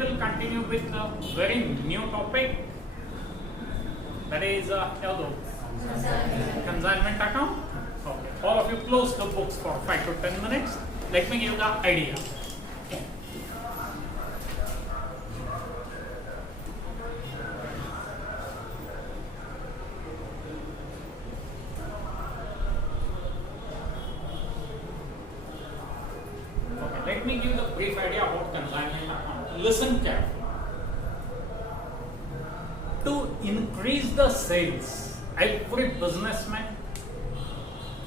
will continue with a very new topic, that is consignment account. Okay, all of you close the books for 5 to 10 minutes. Let me give the idea. Let me give the brief idea about consignment account. Listen carefully. To increase the sales, every businessman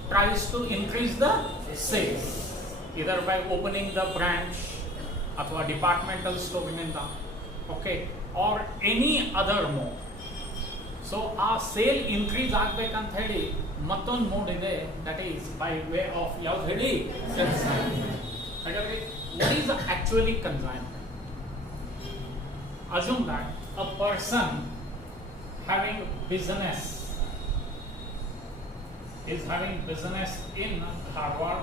tries to increase the sales, either by opening the branch or departmental store okay, or any other mode. So our sale increase ಆಗ್ಬೇಕಂತ ಹೇಳಿ ಮತ್ತೊಂದು mode ಇದೆ, that is by way of ಯಾವ್ದು ಹೇಳಿ consignment. What is actually consignment? Assume that a person having business is having business in Dharwad.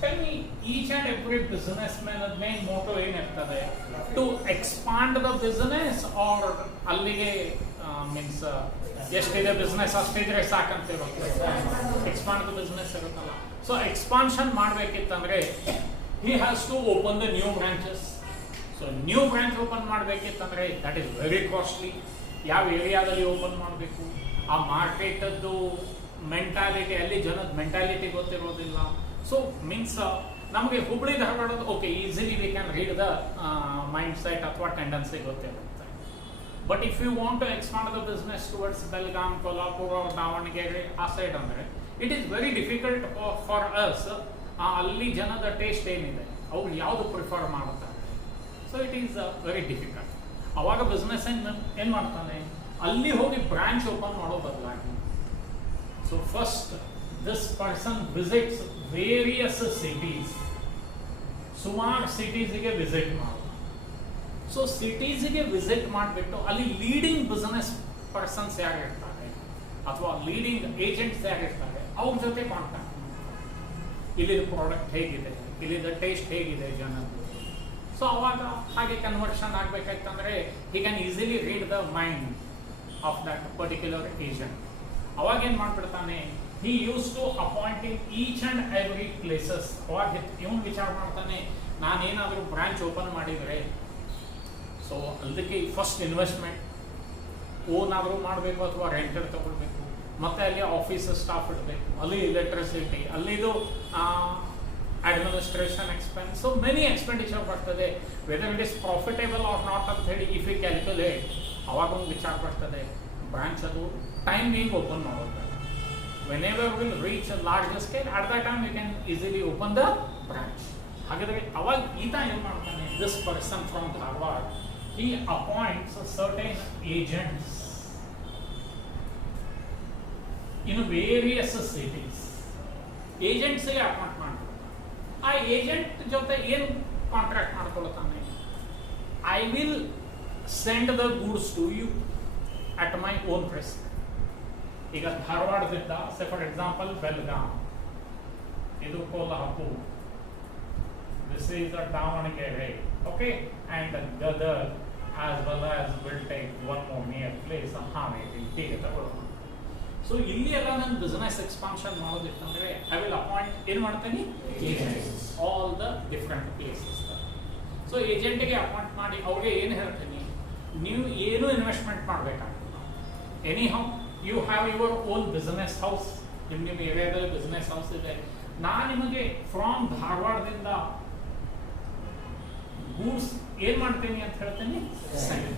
Tell me, each and every businessman's main motto ಏನಿರ್ತದೆ? To expand the business or ಅಲ್ಲಿಗೆ means ಎಷ್ಟಿದೆ business ಅಷ್ಟಿದ್ರೆ ಸಾಕಂತ ಇರುತ್ತೆ, expand the business ಇರುತ್ತಲ್ಲ. So expansion ಮಾಡಬೇಕಿತ್ತಂದ್ರೆ he has to open the new branches. So new branch open ಮಾಡಬೇಕಿತ್ತಂದ್ರೆ that is very costly. ಯಾವ ಏರಿಯಾದಲ್ಲಿ ಓಪನ್ ಮಾಡಬೇಕು, ಆ ಮಾರ್ಕೆಟದ್ದು ಮೆಂಟಾಲಿಟಿ, ಅಲ್ಲಿ ಜನದ ಮೆಂಟಾಲಿಟಿ ಗೊತ್ತಿರೋದಿಲ್ಲ. ಸೊ ಮೀನ್ಸ್ ನಮಗೆ ಹುಬ್ಳಿ ಧಾರವಾಡದ okay easily we can read the mind set ಅಥವಾ ಟೆಂಡೆನ್ಸಿ ಗೊತ್ತಿರುತ್ತೆ. But if you want to expand the business towards Belgaum, Kolhapur or Davangere, aside andre, it is very difficult for us. ಅಲ್ಲಿ ಜನದ taste ಏನಿದೆ, ಅವ್ರು ಯಾವುದು prefer ಮಾಡ್ತಾರೆ. So it is very difficult. ಅವಾಗ business ಏನು ಮಾಡ್ತಾನೆ, ಅಲ್ಲಿ ಹೋಗಿ ಬ್ರಾಂಚ್ ಓಪನ್ ಮಾಡೋ ಬದಲಾಗಿ. So first this person visits various cities, ಸುಮಾರು ಸಿಟೀಸಿಗೆ ವಿಸಿಟ್ ಮಾಡು. ಸೊ ಸಿಟೀಸ್ಗೆ ವಿಸಿಟ್ ಮಾಡಿಬಿಟ್ಟು ಅಲ್ಲಿ ಲೀಡಿಂಗ್ ಬಿಸ್ನೆಸ್ ಪರ್ಸನ್ಸ್ ಯಾರಿರ್ತಾರೆ ಅಥವಾ ಲೀಡಿಂಗ್ ಏಜೆಂಟ್ಸ್ ಯಾರಿರ್ತಾರೆ ಅವ್ರ ಜೊತೆ ಕಾಂಟ್ಯಾಕ್ಟ್ ಮಾಡ್ತಾರೆ. ಇಲ್ಲಿನ ಪ್ರಾಡಕ್ಟ್ ಹೇಗಿದೆ, ಇಲ್ಲಿನ ಟೇಸ್ಟ್ ಹೇಗಿದೆ ಜನದ್ದು. ಸೊ ಅವಾಗ ಹಾಗೆ ಕನ್ವರ್ಷನ್ ಆಗಬೇಕಾಯ್ತಂದ್ರೆ he can easily read the mind of that particular agent. ಅವಾಗ ಏನು ಮಾಡ್ಬಿಡ್ತಾನೆ, he use to appointing each and every places. ಅವಾಗ ಇವನು ವಿಚಾರ ಮಾಡ್ತಾನೆ, ನಾನೇನಾದರೂ ಬ್ರಾಂಚ್ ಓಪನ್ ಮಾಡಿದರೆ ಸೊ ಅದಕ್ಕೆ ಫಸ್ಟ್ ಇನ್ವೆಸ್ಟ್ಮೆಂಟ್ ಓನ್ ಆದರೂ ಮಾಡಬೇಕು ಅಥವಾ ರೆಂಟರ್ ತಗೊಳ್ಬೇಕು, ಮತ್ತೆ ಅಲ್ಲಿ ಆಫೀಸ್ ಸ್ಟಾಫ್ ಇಡಬೇಕು, ಅಲ್ಲಿ ಎಲೆಕ್ಟ್ರಿಸಿಟಿ, ಅಲ್ಲಿದು administration expense. So many expenditure ಬರ್ತದೆ. Whether it is profitable or not ಅಂತ ಹೇಳಿ ಇಫ್ ಯು ಕ್ಯಾಲ್ಕುಲೇಟ್, ಅವಾಗ ಒಂದು ವಿಚಾರ ಬರ್ತದೆ, ಬ್ರಾಂಚ್ ಅದು ಟೈಮ್ ಹಿಂಗೆ ಓಪನ್ ಮಾಡೋದು. Whenever will reach large scale, at the time you can easily open the branch. ಹಾಗಾದರೆ ಅವಾಗ ಈತ ಏನು ಮಾಡ್ತಾನೆ, this person from Dharwad, he appoints certain agents in various cities. Agents ಗೆ ಅಪಾಯಿಂಟ್ ಮಾಡ್ತಾರೆ. ಆ ಏಜೆಂಟ್ ಜೊತೆ ಏನು ಕಾಂಟ್ರಾಕ್ಟ್ ಮಾಡ್ಕೊಳ್ತಾನೆ, I will send the goods to you at my own risk. ಈಗ ಧಾರವಾಡದಿಂದ ಫಾರ್ ಎಕ್ಸಾಂಪಲ್ ಬೆಲ್ಗಾಂ, ಇದು Kolhapur, this is the Davangere, okay, and Gadar as well as will take one more near place, Hameti, ಹೀಗೆ ತಗೊಳ್ಳೋಣ. So ಇಲ್ಲಿ ಎಲ್ಲ ನನ್ನ business expansion ಮಾಡೋದಿತ್ತಂದ್ರೆ I will appoint ಏನು ಮಾಡ್ತೀನಿ, agents all the different places. So ಏಜೆಂಟಿಗೆ ಅಪಾಯಿಂಟ್ ಮಾಡಿ ಅವ್ರಿಗೆ ಏನು ಹೇಳ್ತೀನಿ, ನೀವು ಏನು ಇನ್ವೆಸ್ಟ್ಮೆಂಟ್ ಮಾಡಬೇಕಾಗಿಲ್ಲ. Anyhow you have your own business house, ನಿಮ್ಮ ಏರಿಯಾದಲ್ಲಿ ಬಿಸ್ನೆಸ್ ಹೌಸ್ ಇದೆ. ನಾನು ನಿಮಗೆ ಫ್ರಾಮ್ ಧಾರವಾಡದಿಂದ ಗೂಡ್ಸ್ ಏನು ಮಾಡ್ತೀನಿ ಅಂತ ಹೇಳ್ತೀನಿ,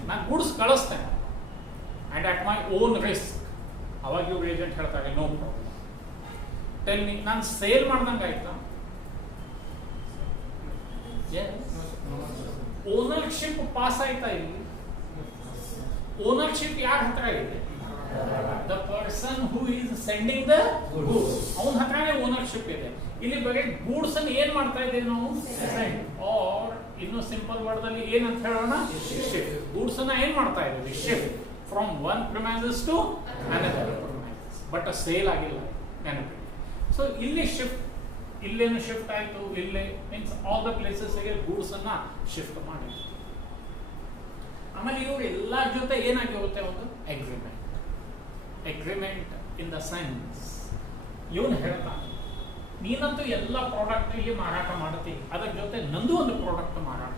ನಾನು ಗೂಡ್ಸ್ ಕಳಿಸ್ತೇನೆ and at my own risk. ಅವಾಗ ಇವ್ರು ಏಜೆಂಟ್ ಹೇಳ್ತಾರೆ, ನೋ ಪ್ರಾಬ್ಲಮ್, ಟೆಲ್ ಮಿ, ನಾನು ಸೇಲ್ ಮಾಡ್ದಂಗೆ ಆಯ್ತಾ? ಓನರ್ಶಿಪ್ ಪಾಸ್ ಆಯ್ತಾ? ಇಲ್ಲಿ ಓನರ್ಶಿಪ್ ಯಾರ ಹತ್ರ ಇದೆ? The person who is sending the goods, ಅವನ ಹತ್ರನೇ ಓನರ್ಶಿಪ್ ಇದೆ. ಇಲ್ಲಿ ಬರೀ ಗೂಡ್ಸ್ ಅನ್ನು ಏನ್ ಮಾಡ್ತಾ ಇದ್ದೇವೆ ನಾವು, ಸೆಂಡ್. ಆರ್ ಇನ್ನು ಸಿಂಪಲ್ ವರ್ಡ್ ಅಲ್ಲಿ ಏನಂತ ಹೇಳೋಣ, ಶಿಫ್ಟ್. ಗೂಡ್ಸ್ ಅನ್ನ ಏನ್ ಮಾಡ್ತಾ ಇದ್ದೀವಿ, shift from one premises to another premises. But sale ಆಗಿಲ್ಲ ನೆನಪಿ. ಸೊ ಇಲ್ಲಿ ಶಿಫ್ಟ್ ಇಲ್ಲೇನು ಶಿಫ್ಟ್ ಆಯಿತು, ಇಲ್ಲೇ ಮೀನ್ಸ್ ಆಲ್ ದ ಪ್ಲೇಸಸ್ಗೆ ಗೂಡ್ಸನ್ನು ಶಿಫ್ಟ್ ಮಾಡಿ. ಆಮೇಲೆ ಇವ್ರು ಎಲ್ಲ ಜೊತೆ ಏನಾಗಿರುತ್ತೆ, ಒಂದು ಅಗ್ರಿಮೆಂಟ್ ಇನ್ ದ ಸೆನ್ಸ್ ಇವನು ಹೇಳ್ತಾನೆ ನೀನಂತೂ ಎಲ್ಲ ಪ್ರಾಡಕ್ಟ್ ಇಲ್ಲಿ ಮಾರಾಟ ಮಾಡ್ತಿ, ಅದರ ಜೊತೆ ನಂದು ಒಂದು ಪ್ರಾಡಕ್ಟ್ ಮಾರಾಟ.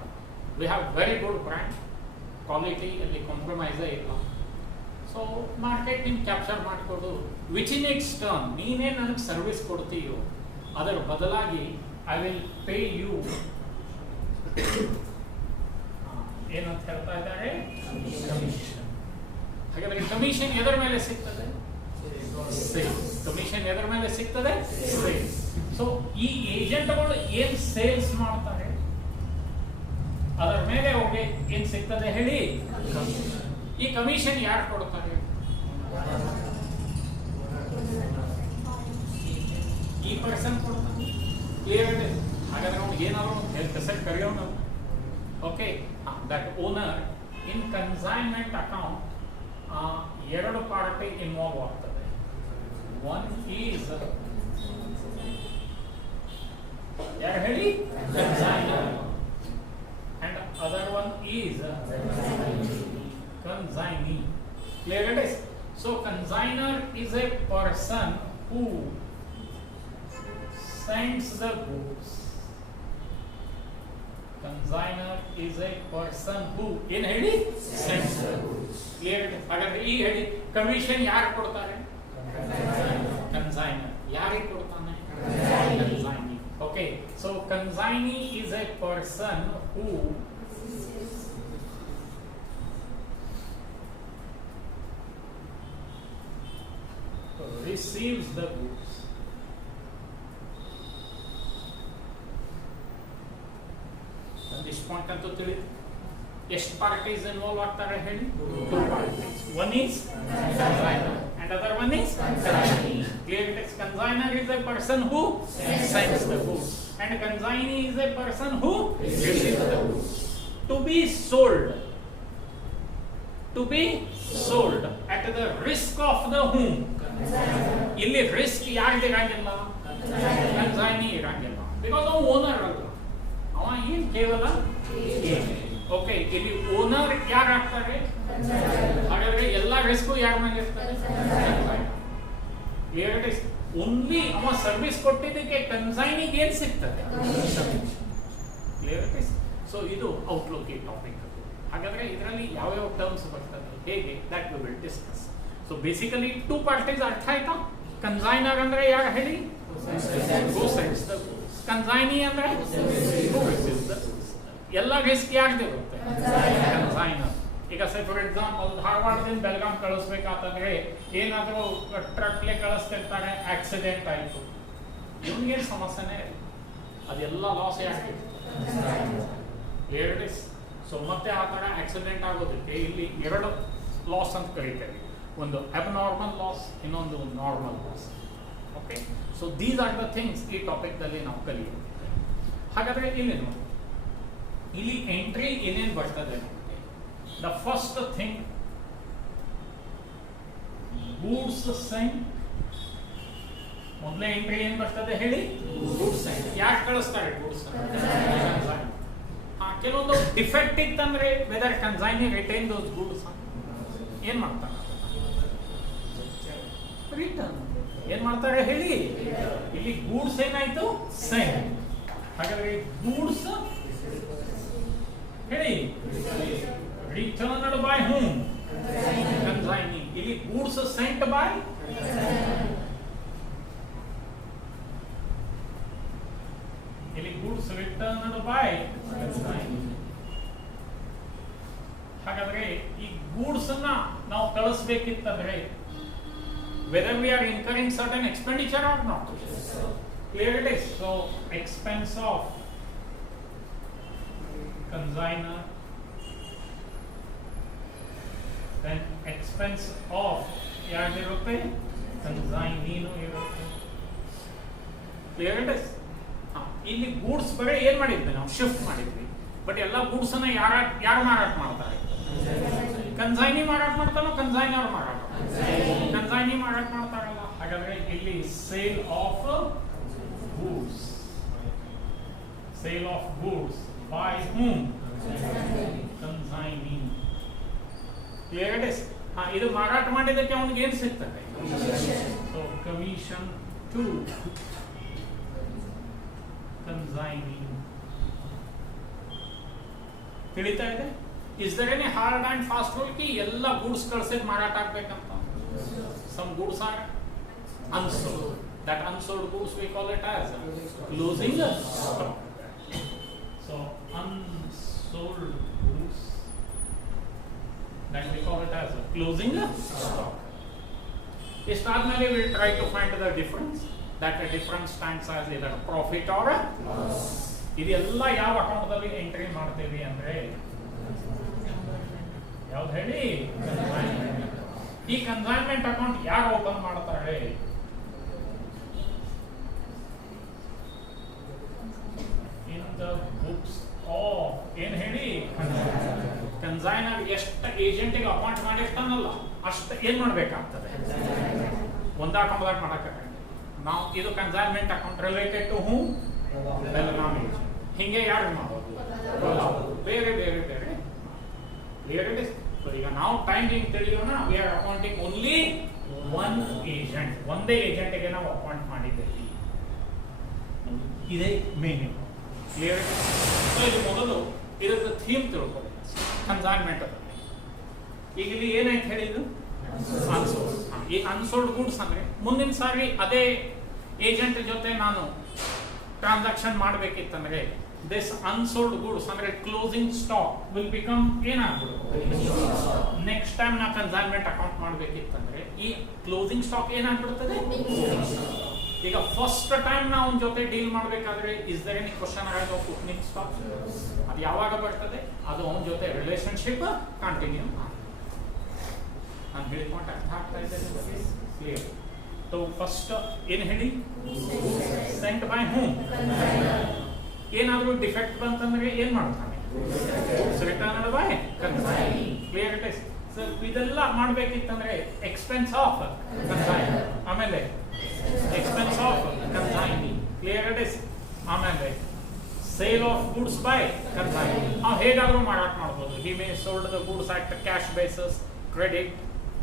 We have very good brand, quality ಅಲ್ಲಿ ಕಾಂಪ್ರಮೈಸೇ ಇಲ್ಲ. ಸೊ ಮಾರ್ಕೆಟ್ ನಿಮ್ಗೆ ಕ್ಯಾಪ್ಚರ್ ಮಾಡಿಕೊಡು, ವಿಚ್ ಇನ್ ಇಟ್ಸ್ ಟರ್ನ್ ನೀನೇ ನನಗೆ ಸರ್ವಿಸ್ ಕೊಡ್ತೀಯೋ ಅದರ ಬದಲಾಗಿ ಐ ವಿಲ್ ಪೇ ಯು ಏನಂತ ಹೇಳ್ತಾ ಇದ್ದಾರೆ, ಕಮಿಷನ್. ಹಾಗಾದ್ರೆ ಕಮಿಷನ್ ಎದರ ಮೇಲೆ ಸಿಗ್ತದೆ, ಸೇಲ್ಸ್. ಕಮಿಷನ್ ಎದರ ಮೇಲೆ ಸಿಗ್ತದೆ, ಸೇಲ್ಸ್. ಸೊ ಈ ಏಜೆಂಟ್ಗಳು ಏನ್ ಸೇಲ್ಸ್ ಮಾಡ್ತಾರೆ ಅದರ ಮೇಲೆ ಅವ್ರಿಗೆ ಏನ್ ಸಿಗ್ತದೆ ಹೇಳಿ, ಈ ಕಮಿಷನ್ ಯಾರು ಕೊಡ್ತಾರೆ, ಈ ಪರ್ಸನ್ ಕೊಡ್ತಾನೆ. ಕ್ಲಿಯರ್ ಇದೆ. ಹಾಗಾದ್ರೆ ಅವ್ನಿಗೆ ಏನಾದ್ರು ಹೆಸರು ಕರೆಯೋಣ. Okay, that owner in consignment account ಎರಡು ಪಾರ್ಟಿ ಇನ್ವಾಲ್ವ್ ಆಗ್ತದೆ. ಒನ್ ಈಸ್ ಯಾರು ಹೇಳಿ, consignor, and other one is consignee. Clear it is? So consigner is a person who sends the goods. Consigner is a person who in ಹೇಳಿ sends the goods. Clear it is? ಹಾಗಾದ್ರೆ ಈ ಹೇಳಿ commission ಯಾರು ಕೊಡ್ತಾರೆ, consigner. ಯಾರಿಗೆ ಕೊಡ್ತಾನೆ, consignee. Okay, so consignee is a person who receives the goods. This point ಅಂತೂ ತಿಳಿದು ಎಷ್ಟು ಪಾರ್ಟೀಸ್ ಇನ್ವಾಲ್ವ್ ಆಗ್ತಾರೆ ಹೇಳಿ, two parties. One is consigner and other one is consignee. Clear it is? Consigner is a person who sends the goods and consignee is a person who receives the goods. To be sold, to be sold at the risk of the whom. ಇಲ್ಲಿ risk ಯಾರಿಗೆ ಇರಂಗಿಲ್ಲ, consignee ಇರಂಗಿಲ್ಲ. Because ಅವ owner ಅಲ್ಲ, ಅವ ಏನ್ ಕೇವಲ. Okay, ಇಲ್ಲಿ ಓನರ್ ಯಾರು ಆಗ್ತಾರೆ, ಹಾಗಾದ್ರೆ ಎಲ್ಲ ರಿಸ್ಕು ಯಾರ ಮೇಲೆ ಇರ್ತಾರೆ, ಕ್ಲಿಯರ್ ಇಟ್ ಇಸ್? ಓನ್ಲಿ ಅವ ಸರ್ವಿಸ್ ಕೊಟ್ಟಿದ್ದಕ್ಕೆ ಕನ್ಸೈನಿಗೆ ಏನ್ ಸಿಗ್ತದೆ, ಕ್ಲಿಯರ್ ಇಟ್ ಇಸ್? ಸೊ ಇದು ಔಟ್ಲುಕ್ ಈ ಟಾಪಿಕ್. ಹಾಗಾದ್ರೆ ಇದರಲ್ಲಿ ಯಾವ್ಯಾವ ಟರ್ಮ್ಸ್ ಬರ್ತದೆ, ಹೇಗೆ, that we will discuss. So basically two parties ಅರ್ಥ ಆಯ್ತಾ? ಕನ್ಸೈನರ್ ಅಂದ್ರೆ ಯಾರು ಹೇಳಿ, ಹೂ ಸೆಂಡ್ಸ್ ದ ಗೂಡ್ಸ್. ಕನ್ಸೈನಿ ಅಂದ್ರೆ ಹೂ ರಿಸೀವ್ಸ್ ದ ಗೂಡ್ಸ್. ಎಲ್ಲ ರಿಸ್ಕ್ ಯಾರ್ದಿರುತ್ತೆ, ಕನ್ಸೈನರ್. ಈಗ ಸೇ ಫಾರ್ ಎಕ್ಸಾಂಪಲ್ ಧಾರವಾಡದಿಂದ ಬೆಳಗಾಂ ಕಳಿಸ್ಬೇಕಾತಂದ್ರೆ ಏನಾದರೂ ಟ್ರಕ್ಲೆ ಕಳಿಸ್ತಿರ್ತಾರೆ, ಆಕ್ಸಿಡೆಂಟ್ ಆಯ್ತು, ಇವನಿಗೇನು ಸಮಸ್ಯೆನೇ ಇಲ್ಲ, ಅದೆಲ್ಲ ಲಾಸ್ ಯಾಕೆ, ಕ್ಲಿಯರ್ ಇಟ್ ಇಸ್? ಸೊ ಮತ್ತೆ ಆ ಥರ ಆಕ್ಸಿಡೆಂಟ್ ಆಗೋದಕ್ಕೆ ಇಲ್ಲಿ ಎರಡು ಲಾಸ್ ಅಂತ ಕರೀತೇವೆ, ಒಂದು ಅಬ್ನಾರ್ಮಲ್ ಲಾಸ್, ಇನ್ನೊಂದು normal loss. Okay, so these are the things ಈ ಟಾಪಿಕ್ದಲ್ಲಿ ನಾವು ಕಲಿಯೋದು. ಹಾಗಾದ್ರೆ ಇಲ್ಲಿ ನೋಡಿ, ಇಲ್ಲಿ ಎಂಟ್ರಿ ಏನೇನು ಬರ್ತದೆ ನಮಗೆ. The first thing, goods scent. ಮೊದಲೇ ಎಂಟ್ರಿ ಏನ್ ಬರ್ತದೆ ಹೇಳಿ, ಗೂಡ್ಸ್ ಸೆಂಟ್. ಯಾಕೆ ಕಳಿಸ್ತಾರೆ ಗೂಡ್ಸ್? ಕೆಲವೊಂದು ಡಿಫೆಕ್ಟ್ ಇತ್ತಂದ್ರೆ whether consignee retain those goods, ಏನ್ ಮಾಡ್ತಾರೆ, ರಿಟರ್ನ್. ಏನ್ ಮಾಡ್ತಾರೆ ಹೇಳಿ, ಇಲ್ಲಿ ಗೂಡ್ಸ್ ಏನಾಯ್ತು, ಸೆಂಟ್. ಹಾಗಾದ್ರೆ ಗೂಡ್ಸ್ ಹೇಳಿ ರಿಟರ್ನ್ಡ್ ಬೈ ಹೂಮ್, ಕನ್ಸೈನಿ. ಇಲ್ಲಿ ಗೂಡ್ಸ್ ಸೆಂಟ್ ಬೈ, ಇಲ್ಲಿ ಗೂಡ್ಸ್ ರಿಟರ್ನ್ಡ್ ಬೈ ಕನ್ಸೈನಿ. ಹಾಗಾದ್ರೆ ಈ ಗೂಡ್ಸ್ ಅನ್ನ ನಾವು ಕಳಿಸ್ಬೇಕಿತ್ತಂದ್ರೆ whether we are incurring certain expenditure or not. Clear it is? So expense of consigner, then expense of ಯಾರ್ದಿರುತ್ತೆ, ಕನ್ಸೈನೀನು ಇರುತ್ತೆ. Clear it is? ಇಲ್ಲಿ goods ಬರೀ ಏನ್ ಮಾಡಿದ್ವಿ ನಾವು, ಶಿಫ್ಟ್ ಮಾಡಿದ್ವಿ. ಬಟ್ ಎಲ್ಲ ಗೂಡ್ಸ್ ಅನ್ನ ಯಾರು ಮಾರಾಟ ಮಾಡ್ತಾರೆ, ಕನ್ಸೈನಿ ಮಾರಾಟ ಮಾಡ್ತಾನೋ ಕನ್ಸೈನರ್ ಮಾರಾಟ, ಕನ್ಸೈನಿ ಮಾರಾಟ ಮಾಡ್ತಾರಲ್ಲ. ಹಾಗಾದ್ರೆ ಇಲ್ಲಿ sale of goods. Sale of goods by whom consignee clear it is ಇದು ಮಾರಾಟ ಮಾಡಿದಕ್ಕೆ ಅವನಿಗೆ ಏನು ಸಿಗ್ತದೆ ಸೊ ಕಮಿಷನ್ ಟು ಕನ್ಸೈನಿ ತಿಳಿತಾ ಇದೆ is there any hard and fast rule ಕಿ ಎಲ್ಲ ಗೂಡ್ಸ್ ಕಳ್ಸಿದ್ ಮಾರಾಟ ಆಗ್ಬೇಕಂತ some goods are unsold that unsold goods we call it as closing stock so unsold goods that we call it as closing stock istadmele we will try to find the difference that the difference stands as either profit or loss ಇದೆಲ್ಲ ಯಾವ account ದಲ್ಲಿ entry ಮಾಡ್ತೀವಿ ಅಂದ್ರೆ ಯಾವ್ದು ಹೇಳಿ ಈ consignment account ಯಾರು open ಮಾಡ್ತಾರೆ ಇನ್ ದ ಬುಕ್ಸ್ ಆಫ್ ಏನ್ ಹೇಳಿ ಕನ್ಸೈನರ್ ಎಷ್ಟು ಏಜೆಂಟಿಗೆ ಅಪಾಯಿಂಟ್ ಮಾಡಿರ್ತಾನಲ್ಲ ಅಷ್ಟು ಏನ್ ಮಾಡ್ಬೇಕಾಗ್ತದೆ ಒಂದ ಅಕೌಂಟ್ ಮಾಡಕ್ಕಾಗಲ್ಲ ನಾವು ಇದು consignment account related to whom Belagavi ಹಿಂಗೆ ಯಾರು ಮಾಡೋದು ಬೇರೆ ಬೇರೆ ಬೇರೆ ಕ್ಲಿಯರ್ ಇಟ್ ಇಸ್ ಸೊ ಈಗ ನಾವು ಟೈಮಿಂಗ್ ತಿಳಿಯೋಣ we are appointing only one agent ಒಂದೇ ಏಜೆಂಟ್ಗೆ ನಾವು ಅಪಾಯಿಂಟ್ ಮಾಡಿದ್ದೇವೆ ಇದೇ ಮೇನ್ ಕ್ಲಿಯರ್ ಸೊ ಇದು ಮೊದಲು ಇದರ ಥೀಮ್ ತಿಳ್ಕೊಳ್ಳಿ ಕನ್ಸೈನ್ಮೆಂಟ್ ಈಗ ಇಲ್ಲಿ ಏನಾಯ್ತು ಹೇಳಿದ್ದು ಅನ್ಸೋಲ್ಡ್ ಈ ಅನ್ಸೋಲ್ಡ್ ಗೂಡ್ಸ್ ಅಂದ್ರೆ ಮುಂದಿನ ಸಾರಿ ಅದೇ ಏಜೆಂಟ್ ಜೊತೆ ನಾನು ಟ್ರಾನ್ಸಾಕ್ಷನ್ ಮಾಡಬೇಕಿತ್ತಂದ್ರೆ this unsold goods ಅಂದ್ರೆ ಕ್ಲೋಸಿಂಗ್ ಸ್ಟಾಕ್ will become ಏನಾಗ್ಬಿಡುತ್ತೆ ನೆಕ್ಸ್ಟ್ ಟೈಮ್ ನಾ ಕನ್ಸೈನ್ಮೆಂಟ್ ಅಕೌಂಟ್ ಮಾಡಬೇಕಿತ್ತಂದ್ರೆ ಈ ಕ್ಲೋಸಿಂಗ್ ಸ್ಟಾಕ್ ಏನಾಗ್ಬಿಡುತ್ತದೆ ಈಗ ಫಸ್ಟ್ ಟೈಮ್ ನಾವು ಅವನ ಜೊತೆ ಡೀಲ್ ಮಾಡಬೇಕಾದ್ರೆ is there any question of opening stock ಅದು ಯಾವಾಗ ಬರ್ತದೆ ಅದು ಅವನ ಜೊತೆ ರಿಲೇಶನ್ಶಿಪ್ ಕಂಟಿನ್ಯೂ ನಾನು ಹೇಳಿಕೊಂಡು ಅರ್ಥ ಆಗ್ತಾ ಇದ್ದೇನೆ ಕ್ಲಿಯರ್ ಸೊ ಫಸ್ಟ್ ಏನ್ ಹೇಳಿ ಸೆಂಟ್ ಬೈ ಹೂಮ್ ಏನಾದರೂ ಡಿಫೆಕ್ಟ್ ಬಂತಂದ್ರೆ ಏನ್ ಮಾಡ್ತಾನೆ return by consignee clear it is so ಇದೆಲ್ಲ ಮಾಡಬೇಕಿತ್ತಂದ್ರೆ ಎಕ್ಸ್ಪೆನ್ಸ್ ಆಫ್ ಕನ್ಸೈನಿ ಆಮೇಲೆ expense of consignee clear it is ಆಮೇಲೆ sale of goods by consignee ನಾವು ಹೇಗಾದ್ರೂ ಮಾರಾಟ ಮಾಡ್ಬೋದು he may sold the goods at cash basis credit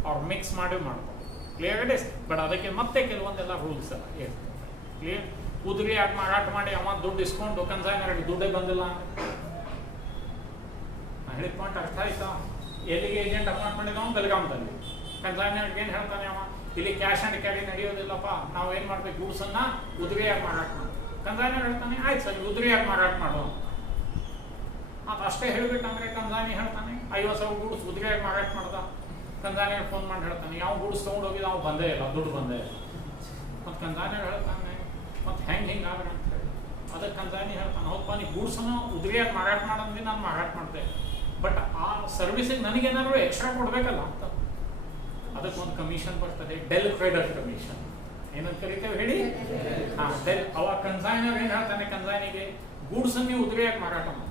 ಅವ್ರು ಮಿಕ್ಸ್ ಮಾಡಿ ಮಾಡ್ಬೋದು ಕ್ಲಿಯರ್ ಇಟ್ ಇಸ್ ಬಟ್ ಅದಕ್ಕೆ ಮತ್ತೆ ಕೆಲವೊಂದೆಲ್ಲ ರೂಲ್ಸ್ ಎಲ್ಲ ಇರ್ತದೆ ಕ್ಲಿಯರ್ ಕುದುರೆ ಆಗಿ ಮಾರಾಟ ಮಾಡಿ ಅವ ದುಡ್ಡು ಇಸ್ಕೊಂಡು ಕನ್ಸೈನರ್ಗೆ ದುಡ್ಡೇ ಬಂದಿಲ್ಲ ಹೇಳಿದ ಪಾಯಿಂಟ್ ಅರ್ಥ ಆಯ್ತಾ ಎಲ್ಲಿಗೆ ಏಜೆಂಟ್ ಅಪಾಯಿಂಟ್ ಮಾಡಿದ ಅವನು ಬೆಳಗಾಮದಲ್ಲಿ ಕನ್ಸೈನರ್ಗೆ ಏನು ಹೇಳ್ತಾನೆ ಅವ ಇಲ್ಲಿ ಕ್ಯಾಶ್ ಅಂಡ್ ಕ್ಯಾರಿ ನಡೆಯೋದಿಲ್ಲಪ್ಪ ನಾವು ಏನು ಮಾಡ್ಬೇಕು ಗೂಡ್ಸನ್ನ ಕುದುರೆಯಾಗಿ ಮಾರಾಟ ಮಾಡಿ ಕನ್ಸೈನರ್ ಹೇಳ್ತಾನೆ ಆಯ್ತು ಸರ್ ಕುದುರೆಯಾಗಿ ಮಾರಾಟ ಮಾಡು ಅದು ಅಷ್ಟೇ ಹೇಳ್ಬೇಕಂದ್ರೆ ಕನ್ಸೈನಿ ಹೇಳ್ತಾನೆ 50,000 ಗೂಡ್ಸ್ ಕುದುರೆಯಾಗಿ ಮಾರಾಟ ಮಾಡ್ದ ಕನ್ಸೈನರ್ ಫೋನ್ ಮಾಡಿ ಹೇಳ್ತಾನೆ ಯಾವ ಗೂಡ್ಸ್ ತೊಗೊಂಡು ಹೋಗಿದ್ದು ಅವ್ನು ಬಂದೇ ಇಲ್ಲ ದುಡ್ಡು ಬಂದೇ ಇಲ್ಲ ಮತ್ತು ಕನ್ಸೈನರ್ ಹೇಳ್ತಾನೆ ಮತ್ತು ಹೆಂಗೆ ಆದ್ರೆ ಅಂತ ಹೇಳಿ ಅದಕ್ಕೆ ಕನ್ಸೈನಿ ಹೇಳ್ತಾನೆ ಹೌದಪ್ಪ ನೀವು ಗೂಡ್ಸನ್ನು ಉದುರಿಯಾಗಿ ಮಾರಾಟ ಮಾಡಂದ್ರೆ ನಾನು ಮಾರಾಟ ಮಾಡ್ತೆ ಬಟ್ ಆ ಸರ್ವಿಸಿಗೆ ನನಗೇನಾದ್ರು ಎಕ್ಸ್ಟ್ರಾ ಕೊಡಬೇಕಲ್ಲ ಅಂತ ಅದಕ್ಕೆ ಒಂದು ಕಮಿಷನ್ ಬರ್ತದೆ ಡೆಲ್ ಕ್ರೆಡಿಟ್ ಕಮಿಷನ್ ಏನಂತ ಕರಿತೇವೆ ಹೇಳಿ ಹಾಂ ಡೆಲ್ ಅವ ಕನ್ಸೈನರ್ ಏನು ಹೇಳ್ತಾನೆ ಕನ್ಸೈನಿಗೆ ಗೂಡ್ಸನ್ನು ನೀವು ಉದುರಿಯಾಗಿ ಮಾರಾಟ ಮಾಡಿ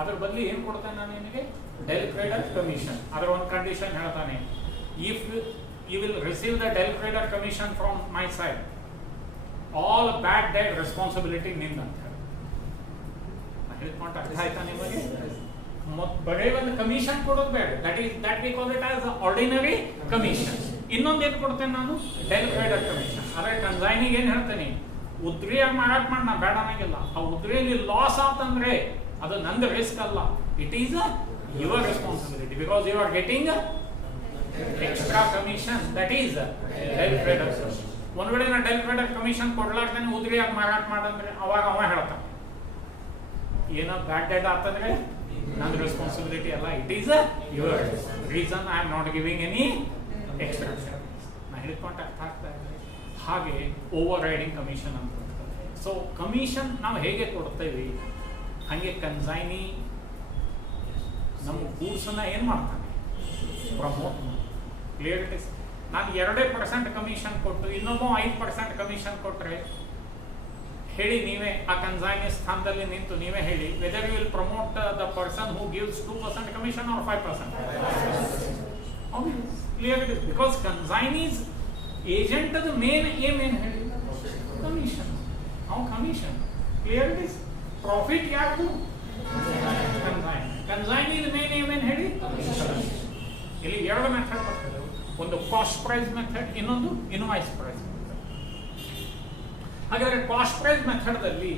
ಅದ್ರ ಬದಲಿ ಏನು ಕೊಡ್ತಾನೆ ನಾನು ನಿನಗೆ ಡೆಲ್ ಕ್ರೆಡಿಟ್ ಕಮಿಷನ್ ಅದರ ಒಂದು ಕಂಡೀಷನ್ ಹೇಳ್ತಾನೆ if you will receive the del credit commission from my side all bad debt responsibility ನಿಂದ ಅಂತ ಹೇಳಿ ಹೇಳ್ಕೊಂಡು ಅರ್ಥ ಆಯ್ತಾ ನಿಮಗೆ ಬರೀ ಒಂದು ಕಮಿಷನ್ ಕೊಡೋದು ಬೇಡ that we call it as ordinary commission ಇನ್ನೊಂದು ಏನು ಕೊಡ್ತೇನೆ ನಾನು ಡೆಲ್ ಕ್ರೆಡಿಟ್ ಕಮಿಷನ್ ಆದರೆ ಕನ್ಸೈನಿಗೆ ಏನು ಹೇಳ್ತೇನೆ ಉದ್ರಿಯಾಗಿ ಮಾರಾಟ ಮಾಡಿ ನಾನು ಬೇಡ ಅನ್ನಂಗಿಲ್ಲ ಆ ಉದ್ರಿಯಲ್ಲಿ ಲಾಸ್ ಆತಂದ್ರೆ ಅದು ನಂದು ರಿಸ್ಕ್ ಅಲ್ಲ it is your responsibility because you are getting extra commission that is del credit ಒಂದ್ ವೇಳೆ ನಾ ಡೆಲ್ ಕ್ರೆಡಿಟ್ ಕಮಿಷನ್ ಕೊಡ್ಲಾರ್ದೇನೆ ಉದ್ರಿಯಾಗಿ ಮಾರಾಟ ಮಾಡಂದ್ರೆ ಅವಾಗ ಅವ ಹೇಳ್ತಾನೆ ಏನೋ ಬ್ಯಾಡ್ ಡೆಟ್ ಆಗ್ತಂದ್ರೆ ನಂದು ರೆಸ್ಪಾನ್ಸಿಬಿಲಿಟಿ ಅಲ್ಲ it is your reason I am not giving any extra ನಾ ಹಿಡ್ಕೊಂಡು ಅರ್ಥ ಆಗ್ತಾ ಇದೆ ಹಾಗೆ ಓವರ್ ರೈಡಿಂಗ್ ಕಮಿಷನ್ ಅಂತ ಬರ್ತದೆ ಸೊ ಕಮಿಷನ್ ನಾವು ಹೇಗೆ ಕೊಡ್ತೇವೆ ಹಾಗೆ ಕನ್ಸೈನಿ ನಮ್ಮ ಗೂಡ್ಸನ್ನ ಏನು ಮಾಡ್ತಾನೆ ಪ್ರಮೋಟ್ ಕ್ಲಿಯರ್ ಇಟ್ ಇಸ್ ನಾನು 2% ಕಮಿಷನ್ ಕೊಟ್ಟು ಇನ್ನೊಬ್ಬ 5% ಕಮಿಷನ್ ಕೊಟ್ಟರೆ ಹೇಳಿ ನೀವೇ ಆ ಕನ್ಸೈನಿ ಸ್ಥಾನದಲ್ಲಿ ನಿಂತು ನೀವೇ ಹೇಳಿ whether you will promote the person who gives 2% commission or 5%. Clear it is because consignees agent main aim ಏನು ಹೇಳಿ ಕಮಿಷನ್ ನಾವು commission clear it is profit ಯಾವುದು? ಕನ್ಸೈನಿ ಮೇನ್ ಏನೇನು ಹೇಳಿ? ಇಲ್ಲಿ ಎರಡು ಮೆಥಡ್ ಬರ್ತದೆ, ಒಂದು ಕಾಸ್ಟ್ ಪ್ರೈಸ್ ಮೆಥಡ್, ಇನ್ನೊಂದು ಇನ್ವಾಯ್ಸ್ ಪ್ರೈಸ್ ಮೆಥಡ್. ಹಾಗಾದ್ರೆ ಕಾಸ್ಟ್ ಪ್ರೈಸ್ ಮೆಥಡ್ದಲ್ಲಿ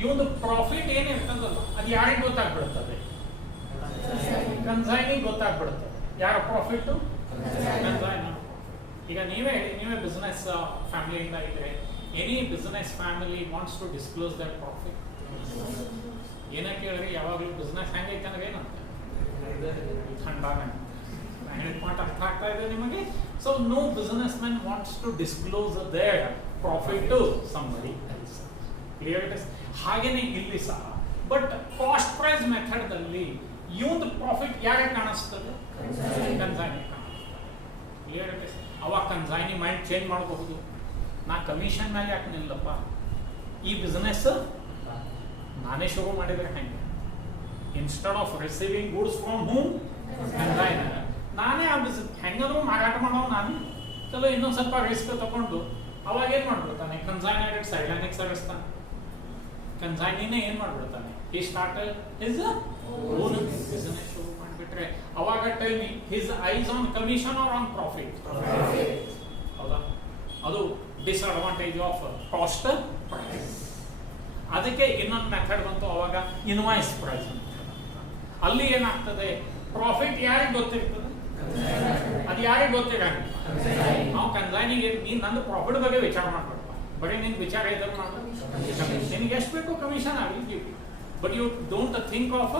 ಈ ಒಂದು ಪ್ರಾಫಿಟ್ ಏನಿರ್ತದಲ್ಲ ಅದು ಯಾರಿಗೆ ಗೊತ್ತಾಗ್ಬಿಡ್ತದೆ? ಕನ್ಸೈನಿಗೆ ಗೊತ್ತಾಗ್ಬಿಡ್ತದೆ. ಯಾರ ಪ್ರಾಫಿಟ್? ಕನ್ಸೈನ್. ಈಗ ನೀವೇ ಬಿಸ್ನೆಸ್ ಫ್ಯಾಮಿಲಿಯಿಂದ ಇದ್ರೆ, any business family wants to disclose that profit. ಏನಕ್ಕೆ ಹೇಳ್ರಿ, ಯಾವಾಗಲೂ ಬಿಸ್ನೆಸ್ ಹೆಂಗೈತೆ ಅಂದ್ರೆ ಏನಂತ ಖಂಡಾನ ಹೇಳಿದ ಪಾಠ ಅರ್ಥ ಆಗ್ತಾ ಇದೆ ನಿಮಗೆ? So no business man wants to disclose their profit to somebody else. Clear it is. ಹಾಗೇನೆ ಇಲ್ಲಿ ಸಹ, ಬಟ್ ಕಾಸ್ಟ್ ಪ್ರೈಸ್ ಮೆಥಡ್ದಲ್ಲಿ ಇವೊಂದು ಪ್ರಾಫಿಟ್ ಯಾರಿಗೆ ಕಾಣಿಸ್ತದೆ? ಕನ್ಸೈನಿ ಕಾಣಿಸ್ತದೆ. Clear it is. ಅವಾಗ ಕನ್ಸೈನಿ ಮೈಂಡ್ ಚೇಂಜ್ ಮಾಡಬಹುದು. ನಾ ಕಮಿಷನ್ ಮೇಲೆ ಯಾಕೆ ನಿಲ್ಲಪ್ಪ, ಈ ಬಿಸ್ನೆಸ್ ನಾನೇ ಶುರು ಮಾಡಿದ್ರೆ ಹೆಂಗೆ? Instead of receiving goods from whom consignor, ನಾನೇ ಆ ಬಿಸ್ನೆಸ್ ಹೆಂಗಾದ್ರೂ ಮಾರಾಟ ಮಾಡೋ ನಾನು. ಚಲೋ ಇನ್ನೊಂದು ಸ್ವಲ್ಪ ರಿಸ್ಕ್ ತಗೊಂಡು ಅವಾಗ ಏನ್ ಮಾಡ್ಬಿಡ್ತಾನೆ? ಕನ್ಸೈನರ್ ಸೈಡ್ಲೈನಿಗೆ ಸರಿಸ್ತಾನೆ. ಕನ್ಸೈನಿನೇ ಏನ್ ಮಾಡ್ಬಿಡ್ತಾನೆ? ಈ ಸ್ಟಾರ್ಟರ್ ಹಿಸ್ ಓನ್ ಬಿಸ್ನೆಸ್ ಶುರು ಮಾಡಿಬಿಟ್ರೆ ಅವಾಗ tell me, his eyes on commission or on profit? ಹೌದಾ? ಅದು ಡಿಸ್ಅಡ್ವಾಂಟೇಜ್ ಆಫ್ ಕಾಸ್ಟ್ ಪ್ರೈಸ್. ಅದಕ್ಕೆ ಇನ್ನೊಂದು ಮೆಥಡ್ ಬಂತು, ಅವಾಗ ಇನ್ವಾಯ್ಸ್ ಪ್ರೈಸ್. ಅಲ್ಲಿ ಏನಾಗ್ತದೆ? ಪ್ರಾಫಿಟ್ ಯಾರಿಗೆ ಗೊತ್ತಿರ್ತದೆ? ಅದು ಯಾರಿಗೆ ಗೊತ್ತಿರಂಗಿಲ್ಲ. ನಾವು ಕನ್ಸೈನಿಗೆ ನೀನು ನಂದು ಪ್ರಾಫಿಟ್ ಬಗ್ಗೆ ವಿಚಾರ ಮಾಡ್ಬೇಡಪ್ಪ, ಬರೀ ನಿನ್ ವಿಚಾರ ಇದ್ದಾಗ ಮಾಡು. ನಿನಗೆ ಎಷ್ಟು ಬೇಕು ಕಮಿಷನ್ ಆಗಲಿ, but you don't think of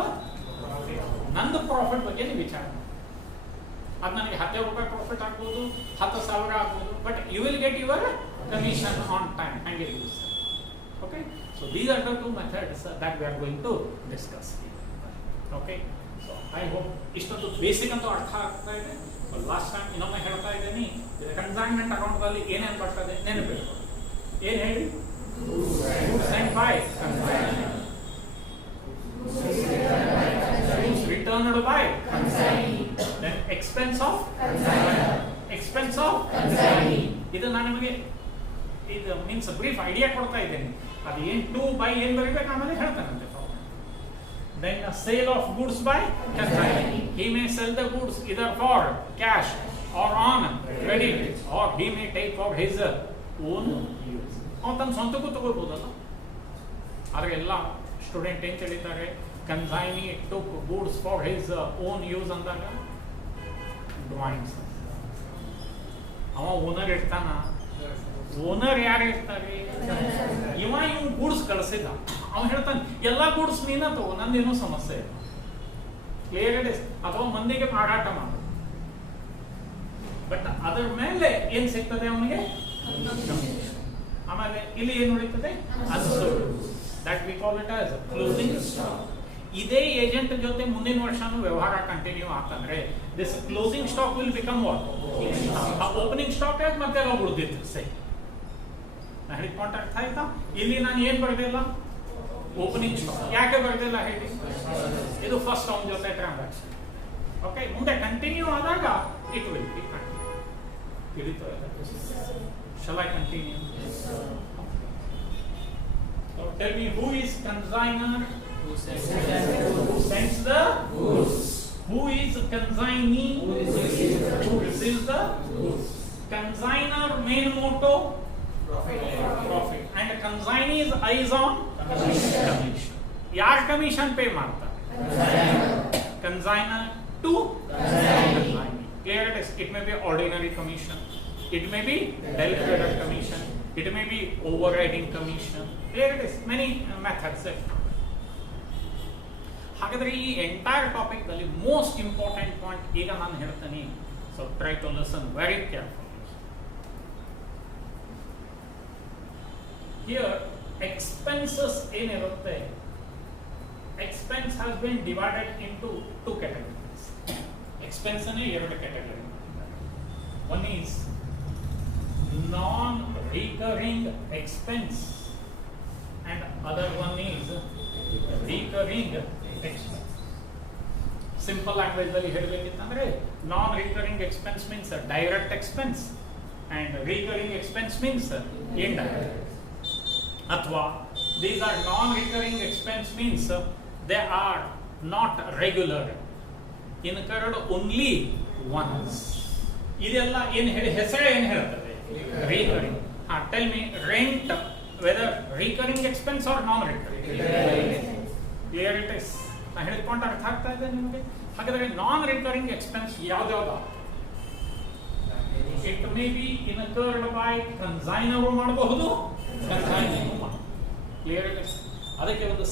ನಂದು ಪ್ರಾಫಿಟ್ ಬಗ್ಗೆ ನೀವು ವಿಚಾರ ಮಾಡಿ. ಅದು ನನಗೆ 10,000 ರೂಪಾಯಿ ಪ್ರಾಫಿಟ್ ಆಗ್ಬೋದು, 10,000 ಆಗ್ಬೋದು, but you will get your commission on time. ಹಂಗೆ use. Okay, so these are the 2 methods that we are going to discuss. Okay, so I hope ಇಷ್ಟೊಂದು ಬೇಸಿಕ್ ಅಂತೂ ಅರ್ಥ ಆಗ್ತಾ ಇದೆ. ಲಾಸ್ಟ್ ಟೈಮ್ ಇನ್ನೊಮ್ಮೆ ಹೇಳ್ತಾ ಇದ್ದೀನಿ, ಕನ್ಸೈನ್ಮೆಂಟ್ ಅಕೌಂಟ್ನಲ್ಲಿ ಏನೇನು ಬರ್ತದೆ ನೆನಪಿಟ್ಕೊಳ್ಳಿ. ಏನು ಹೇಳಿ? Goods sent by consignee. Goods returned by consignee. Then expense of consignee. Expense of consignee. ಇದು ನಾನು ನಿಮಗೆ ಇದು ಮೀನ್ಸ್ ಬ್ರೀಫ್ ಐಡಿಯಾ ಕೊಡ್ತಾ ಇದ್ದೇನೆ. ಅದು ಏನು ಟು ಬೈ ಏನು ಬರೀಬೇಕು ಆಮೇಲೆ ಹೇಳ್ತಾನಂತೆ. Then a sale of goods by consignee. He may sell the goods either for cash or on credit, or he may take for his own use. ಅವನು ತನ್ನ ಸ್ವಂತಕ್ಕೂ ತಗೋಬೋದಲ್ಲ. ಆದರೆ ಎಲ್ಲ ಸ್ಟೂಡೆಂಟ್ ಏನು ತಿಳಿತಾರೆ, consignee took goods for his own use ಅಂದಾಗ drawings. ಅವ owner ಇರ್ತಾನ. Owner ಯಾರು ಇರ್ತಾರೆ? ಇವ್ ಗೂಡ್ಸ್ ಕಳಿಸಿದ. ಅವ್ನು ಹೇಳ್ತಾನೆ ಎಲ್ಲ ಗೂಡ್ಸ್ ನೀನ ತಗೋ, ನಂದೇನೋ ಸಮಸ್ಯೆ ಇಲ್ಲ. Clear it is. ಅಥವಾ ಮಂದಿಗೆ ಮಾರಾಟ ಮಾಡು, ಬಟ್ ಅದರ ಮೇಲೆ ಏನ್ ಸಿಗ್ತದೆ ಅವನಿಗೆ? ಆಮೇಲೆ ಇಲ್ಲಿ ಏನು ಉಳಿತದೆ? That we call it as closing stock. ಇದೇ ಏಜೆಂಟ್ ಜೊತೆ ಮುಂದಿನ ವರ್ಷನೂ ವ್ಯವಹಾರ ಕಂಟಿನ್ಯೂ ಆಗ್ತಂದ್ರೆ this closing stock will become what? Opening stock ಆಗಿ ಮತ್ತೆ ನಾವು ಉಳಿದಿತ್ತು. ಸರಿ, ನಾನು ಹೇಳಿದ ಪಾಯಿಂಟ್ ಅರ್ಥ ಆಯ್ತಾ? ಇಲ್ಲಿ ನಾನು ಏನ್ ಬರ್ದಿಲ್ಲ? Opening stock. ಯಾಕೆ ಬರ್ದಿಲ್ಲ ಹೇಳಿ? ಇದು ಫಸ್ಟ್ ಅವನ ಜೊತೆ ಟ್ರಾನ್ಸಾಕ್ಷನ್. ಓಕೆ, ಮುಂದೆ ಕಂಟಿನ್ಯೂ ಆದಾಗ ಇಟ್ ವಿಲ್ ಬಿ ಕಂಟಿನ್ಯೂ. ತಿಳಿತು? Shall I continue? Yes, sir. So tell me, who is consignor? Who sends the goods? Who is consignee? Who receives the goods? Consignor main motto? Profit. And consignee's eyes on commission. Yaar commission pay marta? Consignor to consignee. Clear it is. It may be ordinary commission. It may be deliberate commission. It may be overriding commission. There it is. Many methods. ಹಾಗಾದ್ರೆ ಈ entire topic ದಲ್ಲಿ most important point ಈಗ ನಾನು ಹೇಳ್ತೀನಿ. So try to listen very careful. Here expenses ಏನಿರುತ್ತೆ, expense has been divided into 2 categories. Expense ಅನೇ 2 category. One is non-recurring expense and other one is recurring expense. Simple language ಅಲ್ಲಿ ಹೇಳಬೇಕಿತ್ತಂದ್ರೆ non-recurring expense means direct expense and recurring expense means indirect. ಅಥವಾ these are non-recurring expense means they are not regular, incurred only once. ಇದೆಲ್ಲ ಏನು ಹೇಳಿ ಹೆಸರೇ ಏನು ಹೇಳ್ತದೆ? Recurring. Tell me, rent whether recurring expense or non-recurring? Clear it is. ನಾನು ಹೇಳ್ಕೊಂಡು ಅರ್ಥ ಆಗ್ತಾ ಇದೆ ನಿಮಗೆ? ಹಾಗಾದ್ರೆ ನಾನ್ ರಿಕರಿಂಗ್ ಎಕ್ಸ್ಪೆನ್ಸ್ ಯಾವ್ದಾವ್ದು? It may be incurred by consignor ಮಾಡಬಹುದು, ಕನ್ಸೈನರು ಮಾಡಬಹುದು. Clear it is. ಅದಕ್ಕೆ ಒಂದು